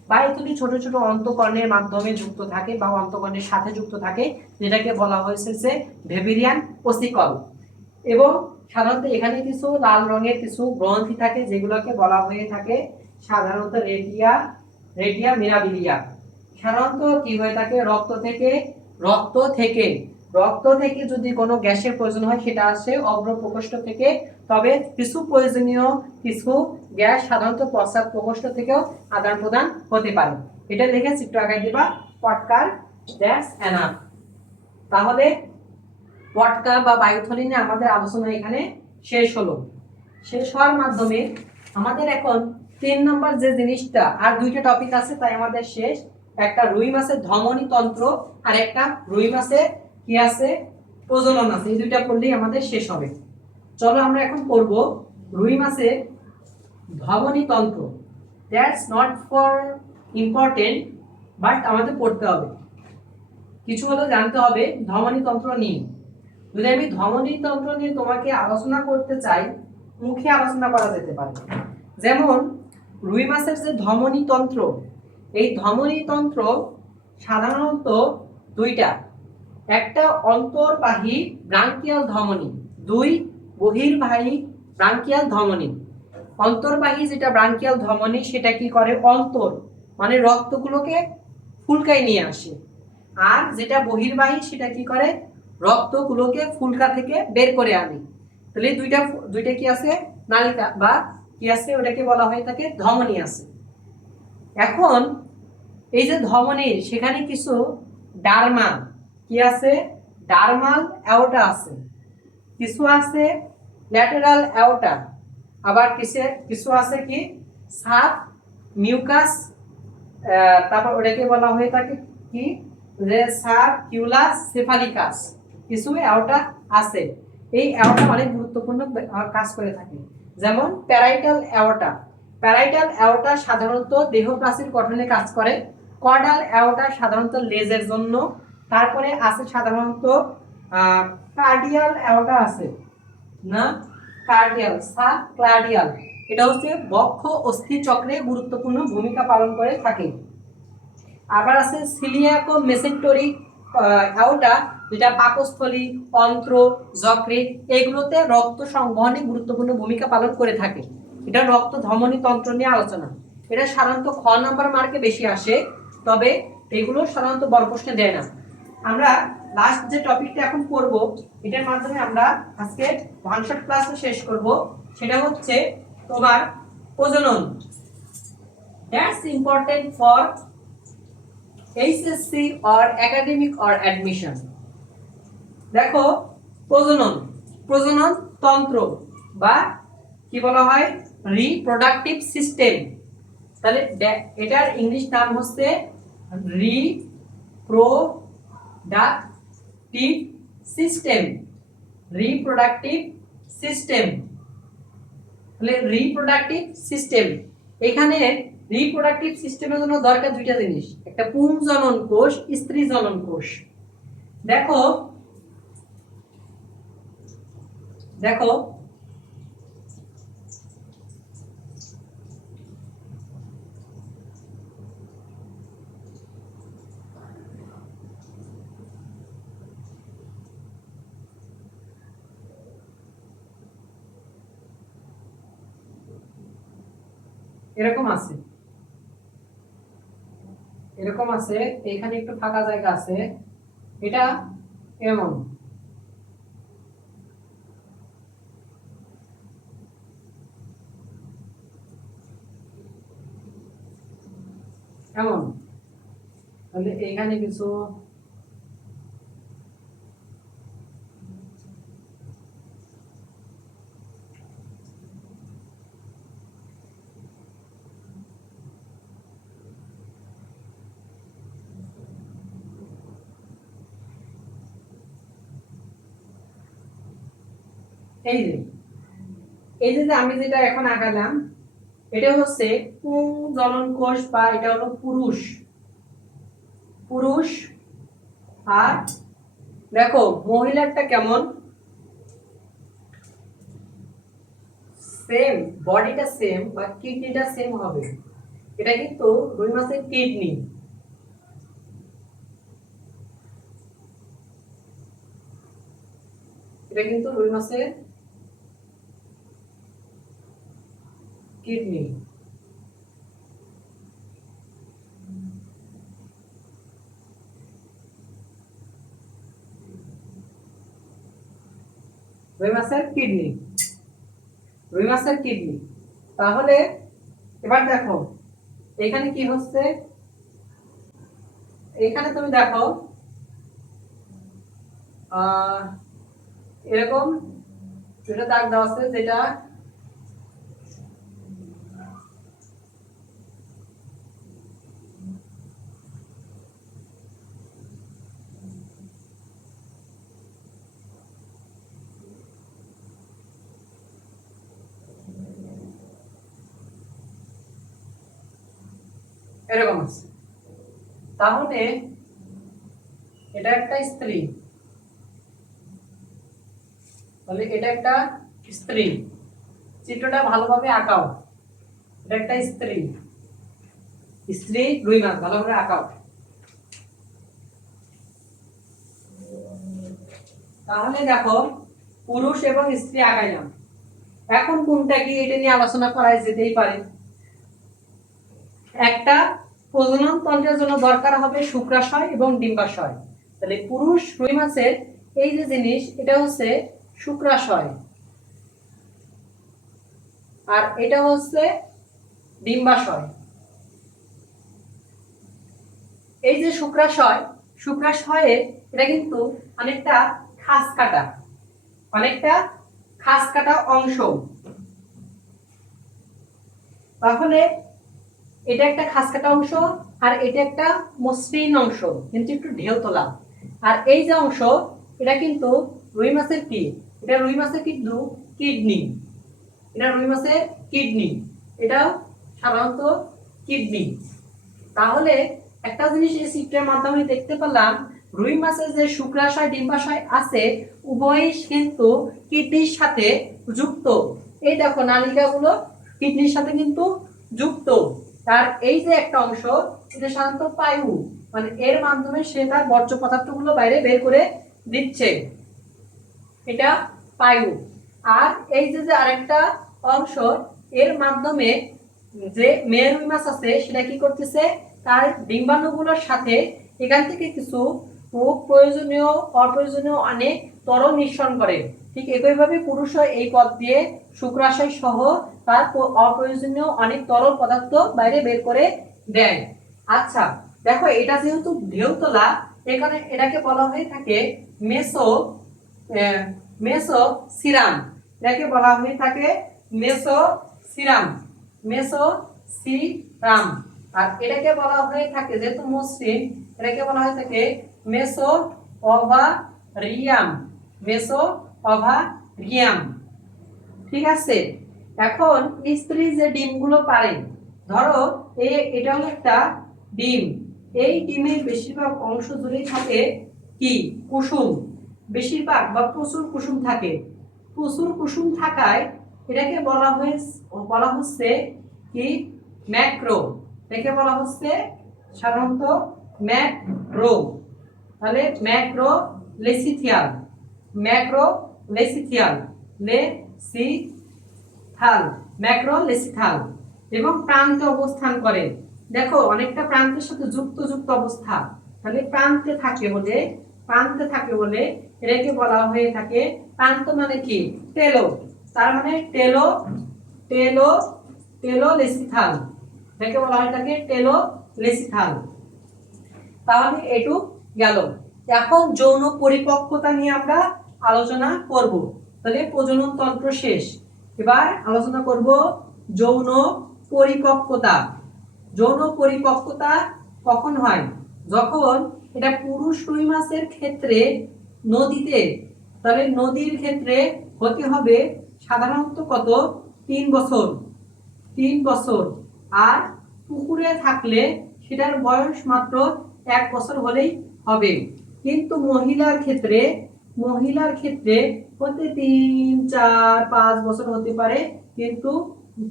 বায়ুথলি ছোট ছোট অন্তঃকর্ণের মাধ্যমে যুক্ত থাকে বা অন্তঃকর্ণের সাথে যুক্ত থাকে, যেটাকে বলা হয়েছে যে ভেবেরিয়ান ওসিকল। এবং সাধারণত এখানে কিছু লাল রঙের কিছু গ্রন্থি থাকে, যেগুলোকে বলা হয়ে থাকে সাধারণত রেটিয়া, রেটিয়া মিরাবিলিয়া। সাধারণত কি হয়ে থাকে, রক্ত থেকে, রক্ত থেকে, রক্ত থেকে যদি কোনো গ্যাসের প্রয়োজন হয় সেটা আসে অগ্র প্রকোষ্ঠ থেকে, তবে কিছু প্রয়োজনীয় কিছু গ্যাস সাধারণত পশ্চাৎ প্রকোষ্ঠ থেকেও আদান প্রদান হতে পারে। এটা লিখে চিত্র আঁকাই দিবা, পটকার, দ্যাটস এনাফ। তাহলে পটকা বা বায়ুথলি নিয়ে আমাদের আলোচনা এখানে শেষ হলো। শেষ হওয়ার মাধ্যমে আমাদের এখন 3 নম্বর যে জিনিসটা, আর দুইটা টপিক আছে তাই আমাদের শেষ, একটা রুই মাছের ধমনী তন্ত্র আর একটা রুই মাছের কি আছে, প্রজনন আছে। এই দুইটা পড়লেই আমাদের শেষ হবে। চলো আমরা এখন পড়ব রুই মাছের ধমনী তন্ত্র। That's not for important, but আমাদের পড়তে হবে, কিছু হলেও জানতে হবে ধমনী তন্ত্র নিয়ে। যদি আমি ধমনী তন্ত্র নিয়ে তোমাকে আলোচনা করতে চাই, মুখে আলোচনা করা যেতে পারে। যেমন রুই মাছের যে ধমনী তন্ত্র, এই ধমনী তন্ত্র সাধারণত দুইটা, একটা অন্তর্বাহী ব্রাঙ্কিয়াল ধমনী, দুই বহির্বাহী ব্রাঙ্কিয়াল ধমনী। অন্তর্বাহী যেটা ব্রাঙ্কিয়াল ধমনী সেটা কি করে, অন্তর মানে রক্তগুলোকে ফুলকায় নিয়ে আসে, আর যেটা বহির্বাহী সেটা কি করে, রক্তগুলোকে ফুলকা থেকে বের করে আনে। তাহলে দুইটা দুইটা কি আছে, নালিকা বা কি আছে, ওটাকে বলা হয় থাকে ধমনী আছে। এখন এই যে ধমনী, সেখানে কিছু ডার্মাল কি আছে, ডার্মাল অ্যাওর্টা আছে, কিছু আছে ল্যাটেরাল অ্যাওর্টা, আবার কিছু আছে কি সাব মিউকাস, তারপর ওটাকে বলা হয়ে থাকে কি যে সাবকিউলাস সেফালিকাস, কিছু অ্যাওর্টা আছে। এই অ্যাওর্টা অনেক গুরুত্বপূর্ণ কাজ করে থাকে। যেমন প্যারাইটাল অ্যাওর্টা, প্যারাইটাল অ্যাওর্টা সাধারণত দেহ প্রাচীর গঠনে কাজ করে। কর্ডাল অ্যাওর্টা সাধারণত লেজের জন্য। তারপরে আছে সাধারণত কার্ডিয়াল অ্যাওর্টা আছে না, কার্ডিয়াল, সাবক্লাডিয়াল, এটা হচ্ছে বক্ষ অস্থি চক্রে গুরুত্বপূর্ণ ভূমিকা পালন করে থাকে। আবার আছে সিলিয়াকো মেসেন্টরিক অ্যাওর্টা, যেটা পাকস্থলী, অন্ত্র, যকৃৎ এগুলোতে রক্ত সংবহনে গুরুত্বপূর্ণ ভূমিকা পালন করে থাকে। এটা রক্ত ধমনী তন্ত্র নিয়ে আলোচনা। এটা সাধারণত খ নাম্বার মার্কে বেশি আসে, তবে এগুলো সাধারণত বড় প্রশ্নে দেয় না। আমরা লাস্ট যে টপিকটা এখন পড়ব, এটার মাধ্যমে আমরা আজকে ওয়ান শট ক্লাসটা শেষ করব, সেটা হচ্ছে তোমার প্রজনন। That's important for HSC or academic or admission। দেখো প্রজনন, প্রজনন তন্ত্র বা কি বলা হয়, রিপ্রোডাক্টিভ সিস্টেম। তাহলে এটার ইংলিশ নাম হচ্ছে রিপ্রোডাক্টিভ সিস্টেম, রিপ্রোডাক্টিভ সিস্টেম। তাহলে রিপ্রোডাক্টিভ সিস্টেম, এখানে রিপ্রোডাক্টিভ সিস্টেমের জন্য দরকার দুইটা জিনিস, একটা পুংজনন কোষ, স্ত্রী জনন কোষ। দেখো দেখো এরকম আছে, এরকম আছে, এখানে একটু ফাঁকা জায়গা আছে, এটা এমন, এমন, তাহলে এইখানে কিছু এই যে, এই যে আমি যেটা এখন আঁকালাম, এটা হচ্ছে পুংজনন কোষ, বা এটা হলো পুরুষ, পুরুষ। আর দেখো মহিলারটা কেমন, সেম, বডিটা সেম বা কিডনিটা সেম হবে। এটা কিন্তু রুই মাছের কিডনি, এটা কিন্তু রুই মাছের কিডনি। রুই মাছের কিডনি, রুই মাছের কিডনি। তাহলে এবার দেখো এখানে কি হচ্ছে, এখানে তুমি দেখো এরকম যেটা দাগ দেওয়া আছে, যেটা এরকম আছে। তাহলে এটা একটা স্ত্রী, তাহলে এটা একটা স্ত্রী, চিত্রটা ভালোভাবে আঁকাও, এটা একটা স্ত্রী, স্ত্রী রুই মাছ ভালোভাবে আঁকাও। তাহলে দেখো পুরুষ এবং স্ত্রী আঁকাইলাম, এখন কোনটা কি এটা নিয়ে আলোচনা করা যেতেই পারে। একটা প্রজনন তন্ত্রের জন্য দরকার হবে শুক্রাশয় এবং ডিম্বাশয়। তাহলে পুরুষ রুই মাছের এই যে জিনিস, এটা হচ্ছে শুক্রাশয়, আর এটা হচ্ছে ডিম্বাশয়। এই যে শুক্রাশয়, শুক্রাশয়ে এটা কিন্তু অনেকটা খাস কাটা, অনেকটা খাস কাটা অংশ। তাহলে এটা একটা খাস কাটা অংশ, আর এটা একটা মসৃণ অংশ, কিন্তু একটু ঢেউ তোলা। আর এই যে অংশ, এটা কিন্তু রুই মাছের কি, এটা রুই মাছের কিন্তু কিডনি, এটা রুই মাছের কিডনি, এটাও সাধারণত কিডনি। তাহলে একটা জিনিস এই চিত্রের মাধ্যমে দেখতে পেলাম, রুই মাছের যে শুক্রাশয় ডিম্বাশয় আছে, উভয়ই কিন্তু কিডনির সাথে যুক্ত। এই দেখো নালিকাগুলো কিডনির সাথে কিন্তু যুক্ত। তার এই যে একটা অংশ, এটা সাধারণত পায়ু, মানে এর মাধ্যমে সে তার বর্জ্য পদার্থগুলো বাইরে বের করে দিচ্ছে, এটা পায়ু। আর এই যে যে আরেকটা অংশ, এর মাধ্যমে যে মেয়ে রুই মাছ আছে সেটা কি করতেছে, তার ডিম্বাণুগুলোর সাথে এখান থেকে কিছু খুব প্রয়োজনীয় অপ্রয়োজনীয় অনেক তরল নিঃসরণ করে। ঠিক একইভাবে পুরুষও এই পথ দিয়ে শুক্রাশয় সহ তার অপ্রয়োজনীয় অনেক তরল পদার্থ বাইরে বের করে দেয়। আচ্ছা দেখো, এটা যেহেতু ঢেউ তোলা, এখানে এটাকে বলা হয়ে থাকে মেসো মেসোসিরাম, এটাকে বলা হয়ে থাকে মেসোসিরাম, মেসোসিরাম। আর এটাকে বলা হয়ে থাকে, যেহেতু মসৃণ, এটাকে বলা হয়ে থাকে মেসো ওভারিয়াম, মেসো ওভারিয়াম। ঠিক আছে। এখন স্ত্রী যে ডিমগুলো পারে, ধরো এটা হলো একটা ডিম, এই ডিমের বেশিরভাগ অংশ জুড়ে থাকে কি, কুসুম, বেশিরভাগ বা প্রচুর কুসুম থাকে। প্রচুর কুসুম থাকায় এটাকে বলা হচ্ছে কি, ম্যাক্রো, এটাকে বলা হচ্ছে সাধারণত ম্যাক্রো। তাহলে ম্যাক্রো লেসিথিয়াল, ম্যাক্রো লেসিথিয়াল, লেসিথাল, ম্যাক্রো লেসিথাল। এবং প্রান্তে অবস্থান করে। দেখো অনেকটা প্রান্তের সাথে যুক্ত যুক্ত অবস্থা, তাহলে প্রান্তে থাকে বলে এটাকে বলা হয়ে থাকে প্রান্ত মানে কি টেলো, তার মানে টেলো টেলো টেলোলেসিথাল, এটাকে বলা হয়ে থাকে টেলোলেসিথাল। তাহলে এটু গেল। এখন যৌন পরিপক্কতা নিয়ে আমরা আলোচনা করব। তাহলে প্রজনন তন্ত্র শেষ, এবার আলোচনা করব যৌন পরিপক্কতা। যৌন পরিপক্কতা কখন হয়? যখন এটা পুরুষ রুই মাছের ক্ষেত্রে নদীতে, তাহলে নদীর ক্ষেত্রে হতে হবে সাধারণত কত 3 বছর, 3 বছর। আর পুকুরে থাকলে সেটার বয়স মাত্র 1 বছর হলেই হবে। কিন্তু মহিলার ক্ষেত্রে হতে 3, 4, 5 বছর হতে পারে, কিন্তু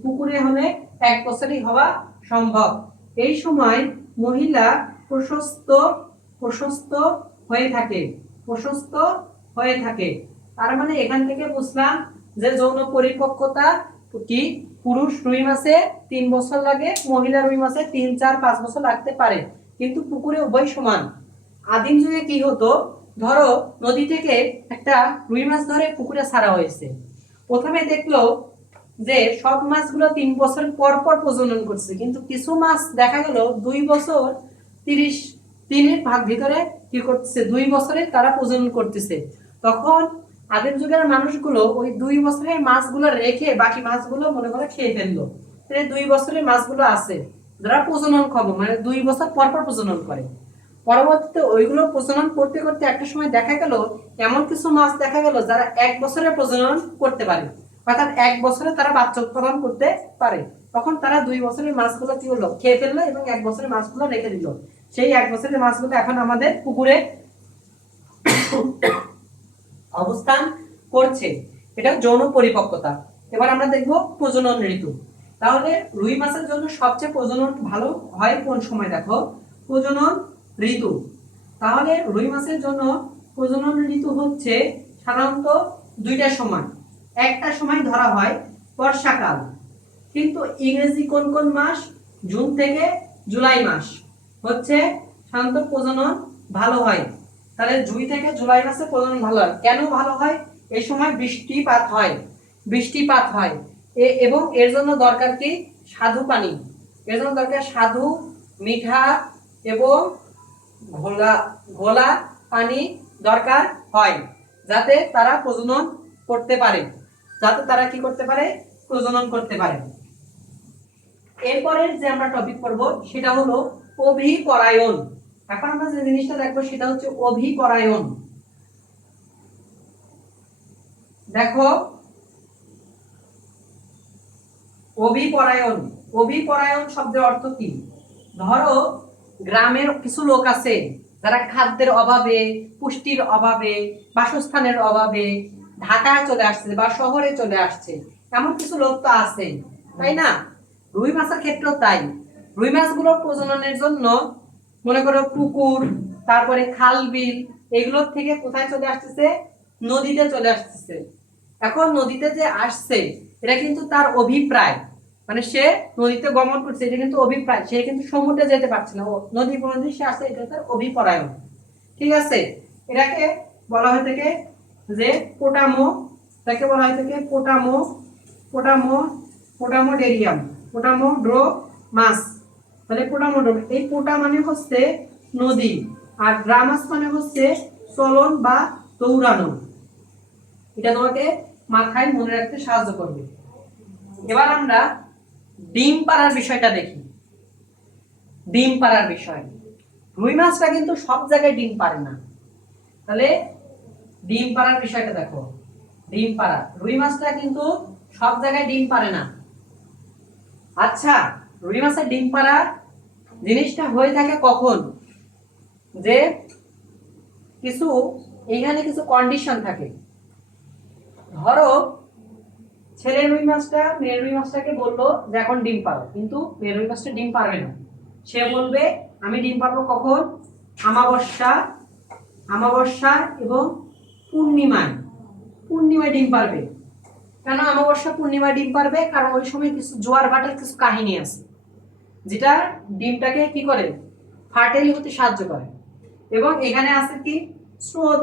পুকুরে হলে 1 বছরই হওয়া সম্ভব। এই সময় মহিলা প্রশস্ত প্রশস্ত হয়ে থাকে। তার মানে এখান থেকে বুঝলাম যে যৌন পরিপক্কতা কি পুরুষ রুই মাছে 3 বছর লাগে, মহিলা রুই মাছে 3, 4, 5 বছর লাগতে পারে, কিন্তু পুকুরে উভয় সমান। আদিম যুগে কি হতো, ধরো নদী থেকে একটা রুই মাছ ধরে পুকুরে ছাড়া হয়েছে, প্রথমে দেখলো যে সব মাছগুলো 3 বছর পর পর প্রজনন করছে, কিন্তু কিছু মাছ দেখা গেল 2 বছর 30 দিনের ভিতরে কি করতেছে, 2 বছরে তারা প্রজনন করতেছে। তখন আগের যুগের মানুষগুলো ওই 2 বছরের মাছগুলো রেখে বাকি মাছগুলো মনে করে খেয়ে ফেললো। 2 বছরের মাছগুলো আছে যারা প্রজনন ক্ষম, মানে 2 বছর পর পর প্রজনন করে। পরবর্তীতে ওইগুলো প্রজনন করতে করতে একটা সময় দেখা গেল এমন কিছু মাছ দেখা গেল যারা 1 বছরে প্রজনন করতে পারে, অর্থাৎ 1 বছরে তারা বাচ্চা উৎপাদন করতে পারে। তখন তারা 2 বছরের মাছগুলো কি হলো, খেয়ে ফেললো এবং 1 বছরের মাছগুলো রেখে দিল। সেই 1 বছরের মাছগুলো এখন আমাদের পুকুরে অবস্থান করছে। এটা যৌন পরিপক্কতা। এবার আমরা দেখব প্রজনন ঋতু। তাহলে রুই মাছের জন্য সবচেয়ে প্রজনন ভালো হয় কোন সময়? দেখো প্রজনন ঋতু। তাহলে রুই মাছের জন্য প্রজনন ঋতু হচ্ছে সাধারণত 2টা সময়। একটা সময় ধরা হয় বর্ষাকাল, কিন্তু ইংরেজি কোন কোন মাস? জুন থেকে জুলাই মাস হচ্ছে সাধারণত প্রজনন ভালো হয়। তাহলে জুন থেকে জুলাই মাসে প্রজনন ভালো হয়। কেন ভালো হয়? এই সময় বৃষ্টিপাত হয় এবং এর জন্য দরকার কি স্বাদু পানি, এর জন্য দরকার স্বাদু, মিঠা এবং ঘোলা পানি দরকার হয়, যাতে তারা প্রজনন করতে পারে, প্রজনন করতে পারে। এরপরের যে আমরা টপিক করব সেটা হলো অভিপরায়ন। এখন আমরা যে জিনিসটা দেখবো সেটা হচ্ছে অভিপরায়ন। দেখো অভিপরায়ন শব্দের অর্থ কি? ধরো গ্রামের কিছু লোক আছে যারা খাদ্যের অভাবে, পুষ্টির অভাবে, বাসস্থানের অভাবে ঢাকায় চলে আসছে বা শহরে চলে আসছে, এমন কিছু লোক তো আছে, তাই না? রুই মাছের ক্ষেত্রেও তাই। রুই মাছগুলোর প্রজননের জন্য মনে করো পুকুর, তারপরে খাল বিল, এগুলোর থেকে কোথায় চলে আসতেছে? নদীতে চলে আসতেছে। এখন নদীতে যে আসছে এটা কিন্তু তার অভিপ্রায়, মানে সে নদীতে গমন করছে, এটা কিন্তু অভিপ্রায়, সে কিন্তু সমুদ্রে যেতে পারছে না, নদী পর্যন্ত সে আসছে, এটা তার অভিপরায়ন। ঠিক আছে, এটাকে বলা হয়ে থাকে যে পোটামো, তাকে বলা হয়ে থাকে পোটামোডেরিয়াম, পোটামোড্রোমাস। তাহলে পোটামোড্রোম, এই পোটা মানে হচ্ছে নদী, আর ড্রামাস মানে হচ্ছে চলন বা দৌড়ানো। এটা তোমাকে মাথায় মনে রাখতে সাহায্য করবে। এবার আমরা ডিম পাড়ার বিষয়টা দেখি। ডিম পাড়ার বিষয়, রুই মাছটা কিন্তু সব জায়গায় ডিম পারে না। তাহলে ডিম পাড়ার বিষয়টা দেখো। ডিম পাড়া, রুই মাছটা কিন্তু সব জায়গায় ডিম পারে না। আচ্ছা, রুই মাছের ডিম পাড়া জিনিসটা হয়ে থাকে কখন? যে এইখানে কিছু কন্ডিশন থাকে। ধরো ছেলে রুই মাছটা মেয়ে রুই মাছটাকে বললো যে এখন ডিম পারো, কিন্তু মেয়ে রুই মাছটা ডিম পারবে না। সে বলবে আমি ডিম পারবো কখন? অমাবস্যা এবং পূর্ণিমায় ডিম পারবে। কেন অমাবস্যা পূর্ণিমা ডিম পারবে? কারণ ওই সময় কিছু জোয়ার ভাটার কিছু কাহিনী আছে, যেটা ডিমটাকে কি করে, ফার্টাইল হতে সাহায্য করে। এবং এখানে আছে কি স্রোত।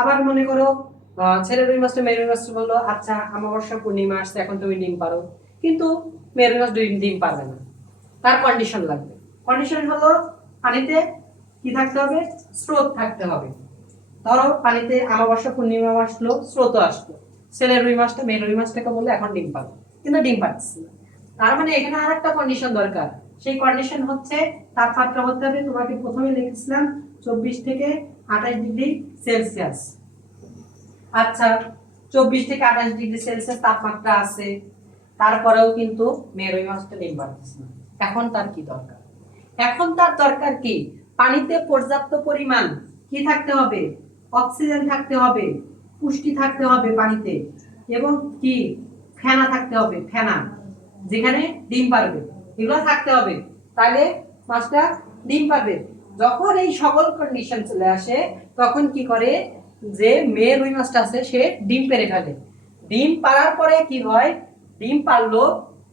আবার মনে করো ছেলে রুই মাছটা মেয়ে রুই মাছটা বললো, আচ্ছা অমাবস্যা পূর্ণিমা আসছে, এখন তুমি ডিম পারো, কিন্তু মেয়ে রুই মাছ ডিম পারবে না, তার কন্ডিশন লাগবে। কন্ডিশন হলো পানিতে কি থাকতে হবে, স্রোত থাকতে হবে। ধরো পানিতে অমাবস্যা পূর্ণিমা আসলো, স্রোত আসলো, ছেলে রুই মাছটা মেয়ে রুই মাছটাকে বললো এখন ডিম পারো, কিন্তু ডিম পাচ্ছে না। তার মানে এখানে আর একটা কন্ডিশন দরকার। সেই কন্ডিশন হচ্ছে তাপমাত্রা হতে হবে, তোমাকে প্রথমে লিখেছিলাম 24 থেকে 28 ডিগ্রি সেলসিয়াস। আচ্ছা 24 থেকে 28 ডিগ্রি সেলসিয়াস তাপমাত্রা আছে, তারপরেও কিন্তু মেয়ে রুই মাছটা ডিম পারছে না। এখন তার কি দরকার? এখন তার দরকার কি, পানিতে পর্যাপ্ত পরিমাণ কি থাকতে হবে, অক্সিজেন থাকতে হবে, পুষ্টি থাকতে হবে পানিতে, এবং কি ফেনা থাকতে হবে, ফেনা যেখানে ডিম পারবে, এগুলো থাকতে হবে, তাহলে মাছটা ডিম পারবে। যখন এই সকল কন্ডিশন চলে আসে, তখন কি করে, যে মেয়ে রুই মাছটা আছে সে ডিম পেড়ে ফেলে। ডিম পাড়ার পরে কি হয়, ডিম পারলো,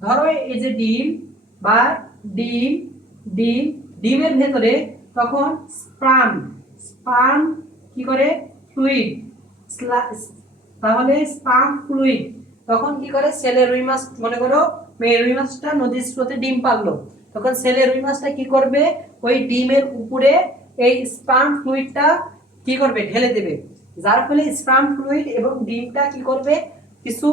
ধরো এই যে ডিম বা ডিম ডিম ডিমের ভেতরে তখন স্পার্ম কি করে, ফ্লুইড, তাহলে স্পার্ম ফ্লুইড তখন কি করে, ছেলে রুই মাছ, মনে করো মেয়ে রুই মাছটা নদীর স্রোতে ডিম পারলো, তখন ছেলে রুই মাছটা কি করবে, ওই ডিমের উপরে এই স্পার্ম ফ্লুইডটা কি করবে, ঢেলে দেবে, যার ফলে স্পার্ম ফ্লুইড এবং ডিমটা কি করবে, কিছু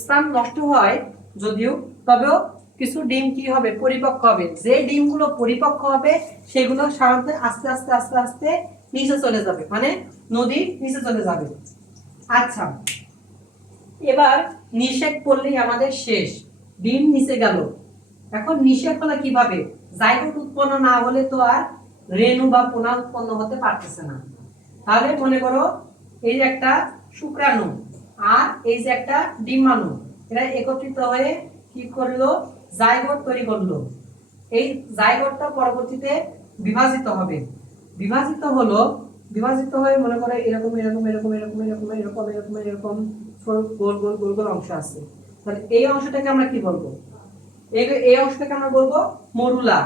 স্পার্ম নষ্ট হয় যদিও, তবেও কিছু ডিম কি হবে, পরিপক্ক হবে। যে ডিমগুলো পরিপক্ক হবে সেগুলো সাধারণত আস্তে আস্তে আস্তে আস্তে নিচে চলে যাবে, মানে নদীর নিচে চলে যাবে। আচ্ছা এবার নিষেক পড়লেই আমাদের শেষ, ডিম নিচে গেল। এখন নিষেক হলে কিভাবে, জাইগোট উৎপন্ন না হলে তো আর রেণু বা পোনা উৎপন্ন হতে পারতেছে না। তাহলে মনে করো এই যে একটা শুক্রাণু আর এই যে একটা ডিম্বাণু, এরা একত্রিত হয়ে কি করলো, জাইগোট তৈরি করলো। এই জাইগোটটা পরবর্তীতে বিভাজিত হবে, বিভাজিত হয়ে মনে করো এরকম এরকম এরকম এরকম এরকম এরকম এরকম এরকম গোল গোল গোল গোল অংশ আছে। তাহলে এই অংশটাকে আমরা কি বলবো, এই অংশটাকে আমরা বলবো মরুলা।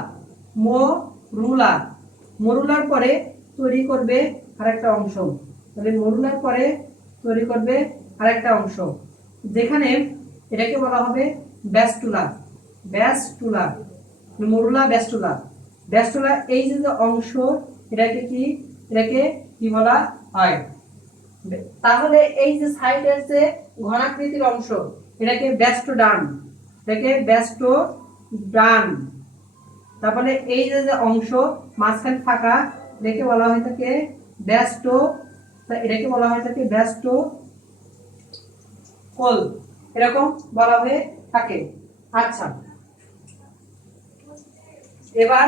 মরুলার পরে তৈরি করবে আরেকটা অংশ, তাহলে মরুলার পরে তৈরি করবে আরেকটা অংশ, যেখানে এটাকে বলা হবে ব্যাস্টুলা। মরুলা ব্যাস্টুলা এই যে অংশ, এটাকে কি বলা হয়, তাহলে এই যে সাইডের যে ঘনাকৃতির অংশ, এটাকে ব্যাস্টোডার্ম। তারপরে এই যে অংশ মাঝখানে ফাঁকা, এটাকে বলা হয় থাকে ব্যাস্টোকোল, এরকম বলা হয়ে থাকে। আচ্ছা এবার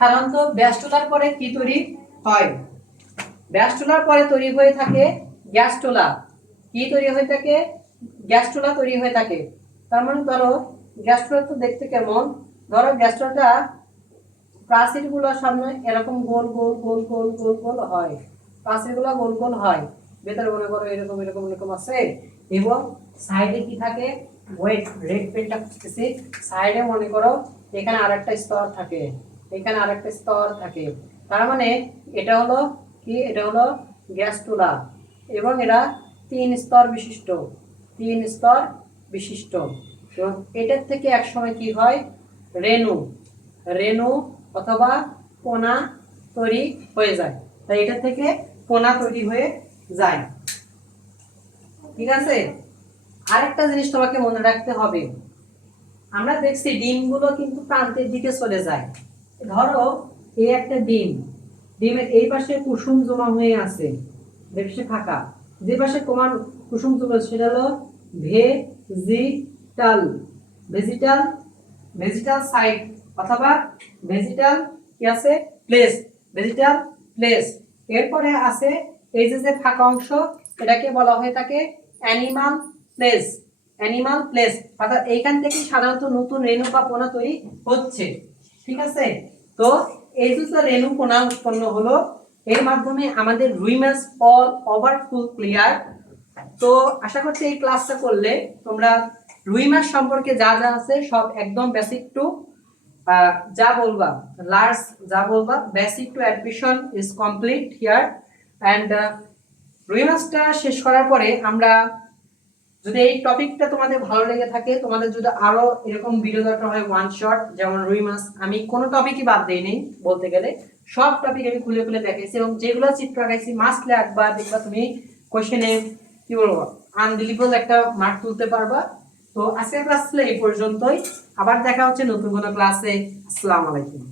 সাধারণত ব্যাস্টুলার পরে কি তৈরি হয়, ব্যাস্টুলার পরে তৈরি হয়ে থাকে গ্যাস্টুলা। কি তৈরি হয়ে থাকে, গ্যাস্টুলা তৈরি হয়ে থাকে। তার মানে ধরো গ্যাস্টুলা তো দেখতে কেমন, ধরো গ্যাস্ট্রোটা প্রাচীরগুলোর সামনে এরকম গোল গোল গোল গোল গোল গোল হয়, প্রাচীরগুলো গোল গোল হয়, ভেতরে মনে করো এরকম এরকম এরকম আছে, এবং সাইডে কি থাকে, ওয়েট রেড পেনটা খুঁজতেছি, সাইডে মনে করো এখানে আরেকটা স্তর থাকে, এখানে আরেকটা স্তর থাকে। তার মানে এটা হলো কি, এটা হলো গ্যাস্টুলা, এবং এরা 3 স্তর বিশিষ্ট। এবং এটার থেকে একসময় কি হয়, রেণু অথবা পোনা তৈরি হয়ে যায়। তাই এটা থেকে পোনা তৈরি হয়ে যায়। ঠিক আছে, আরেকটা জিনিস তোমাকে মনে রাখতে হবে, আমরা দেখছি ডিমগুলো কিন্তু প্রান্তের দিকে চলে যায়। ধরো এই একটা ডিমের এই পাশে কুসুম জমা হয়ে আছে, দেখছে ফাঁকা, যে পাশে তোমার কুসুম জমা সেটা হলো ভেজিটাল সাইট অথবা ভেজিটাল কি আছে, প্লেস। এরপরে আছে এই যে ফাঁকা অংশ, এটাকে বলা হয়ে থাকে অ্যানিমাল প্লেস। অর্থাৎ এইখান থেকে সাধারণত নতুন রেণু বা পোনা তৈরি হচ্ছে। ঠিক আছে, তো এই যে রেণু পোনা উৎপন্ন হলো, এর মাধ্যমে আমাদের রুই মাছ অল ওভার ফুল ক্লিয়ার তো আশা করছি এই ক্লাসটা করলে তোমরা রুই মাছ সম্পর্কে যা যা আছে সব একদম বেসিক টু যা বলবা লার্জ যা বলবা basic to admission is complete here and রুই মাছটা শেষ করার পরে আমরা যদি এই টপিকটা তোমাদের ভালো লেগে থাকে, তোমাদের যদি আরো এরকম ভিডিও দরকার হয় ওয়ান শট, যেমন রুই মাছ আমি কোনো টপিকই বাদ দেইনি বলতে গেলে, সব টপিক আমি খুলে খুলে দেখাইছি এবং যেগুলো চিত্র আঁকাইছি মাস্ট একবার দেখবা তুমি কোশ্চেনে কি বলবো আনবিলিভেবল একটা মার্ক তুলতে পারবা। তো আজকের ক্লাস ছিল এই পর্যন্তই, আবার দেখা হচ্ছে নতুন কোনো ক্লাসে। আসসালামু আলাইকুম।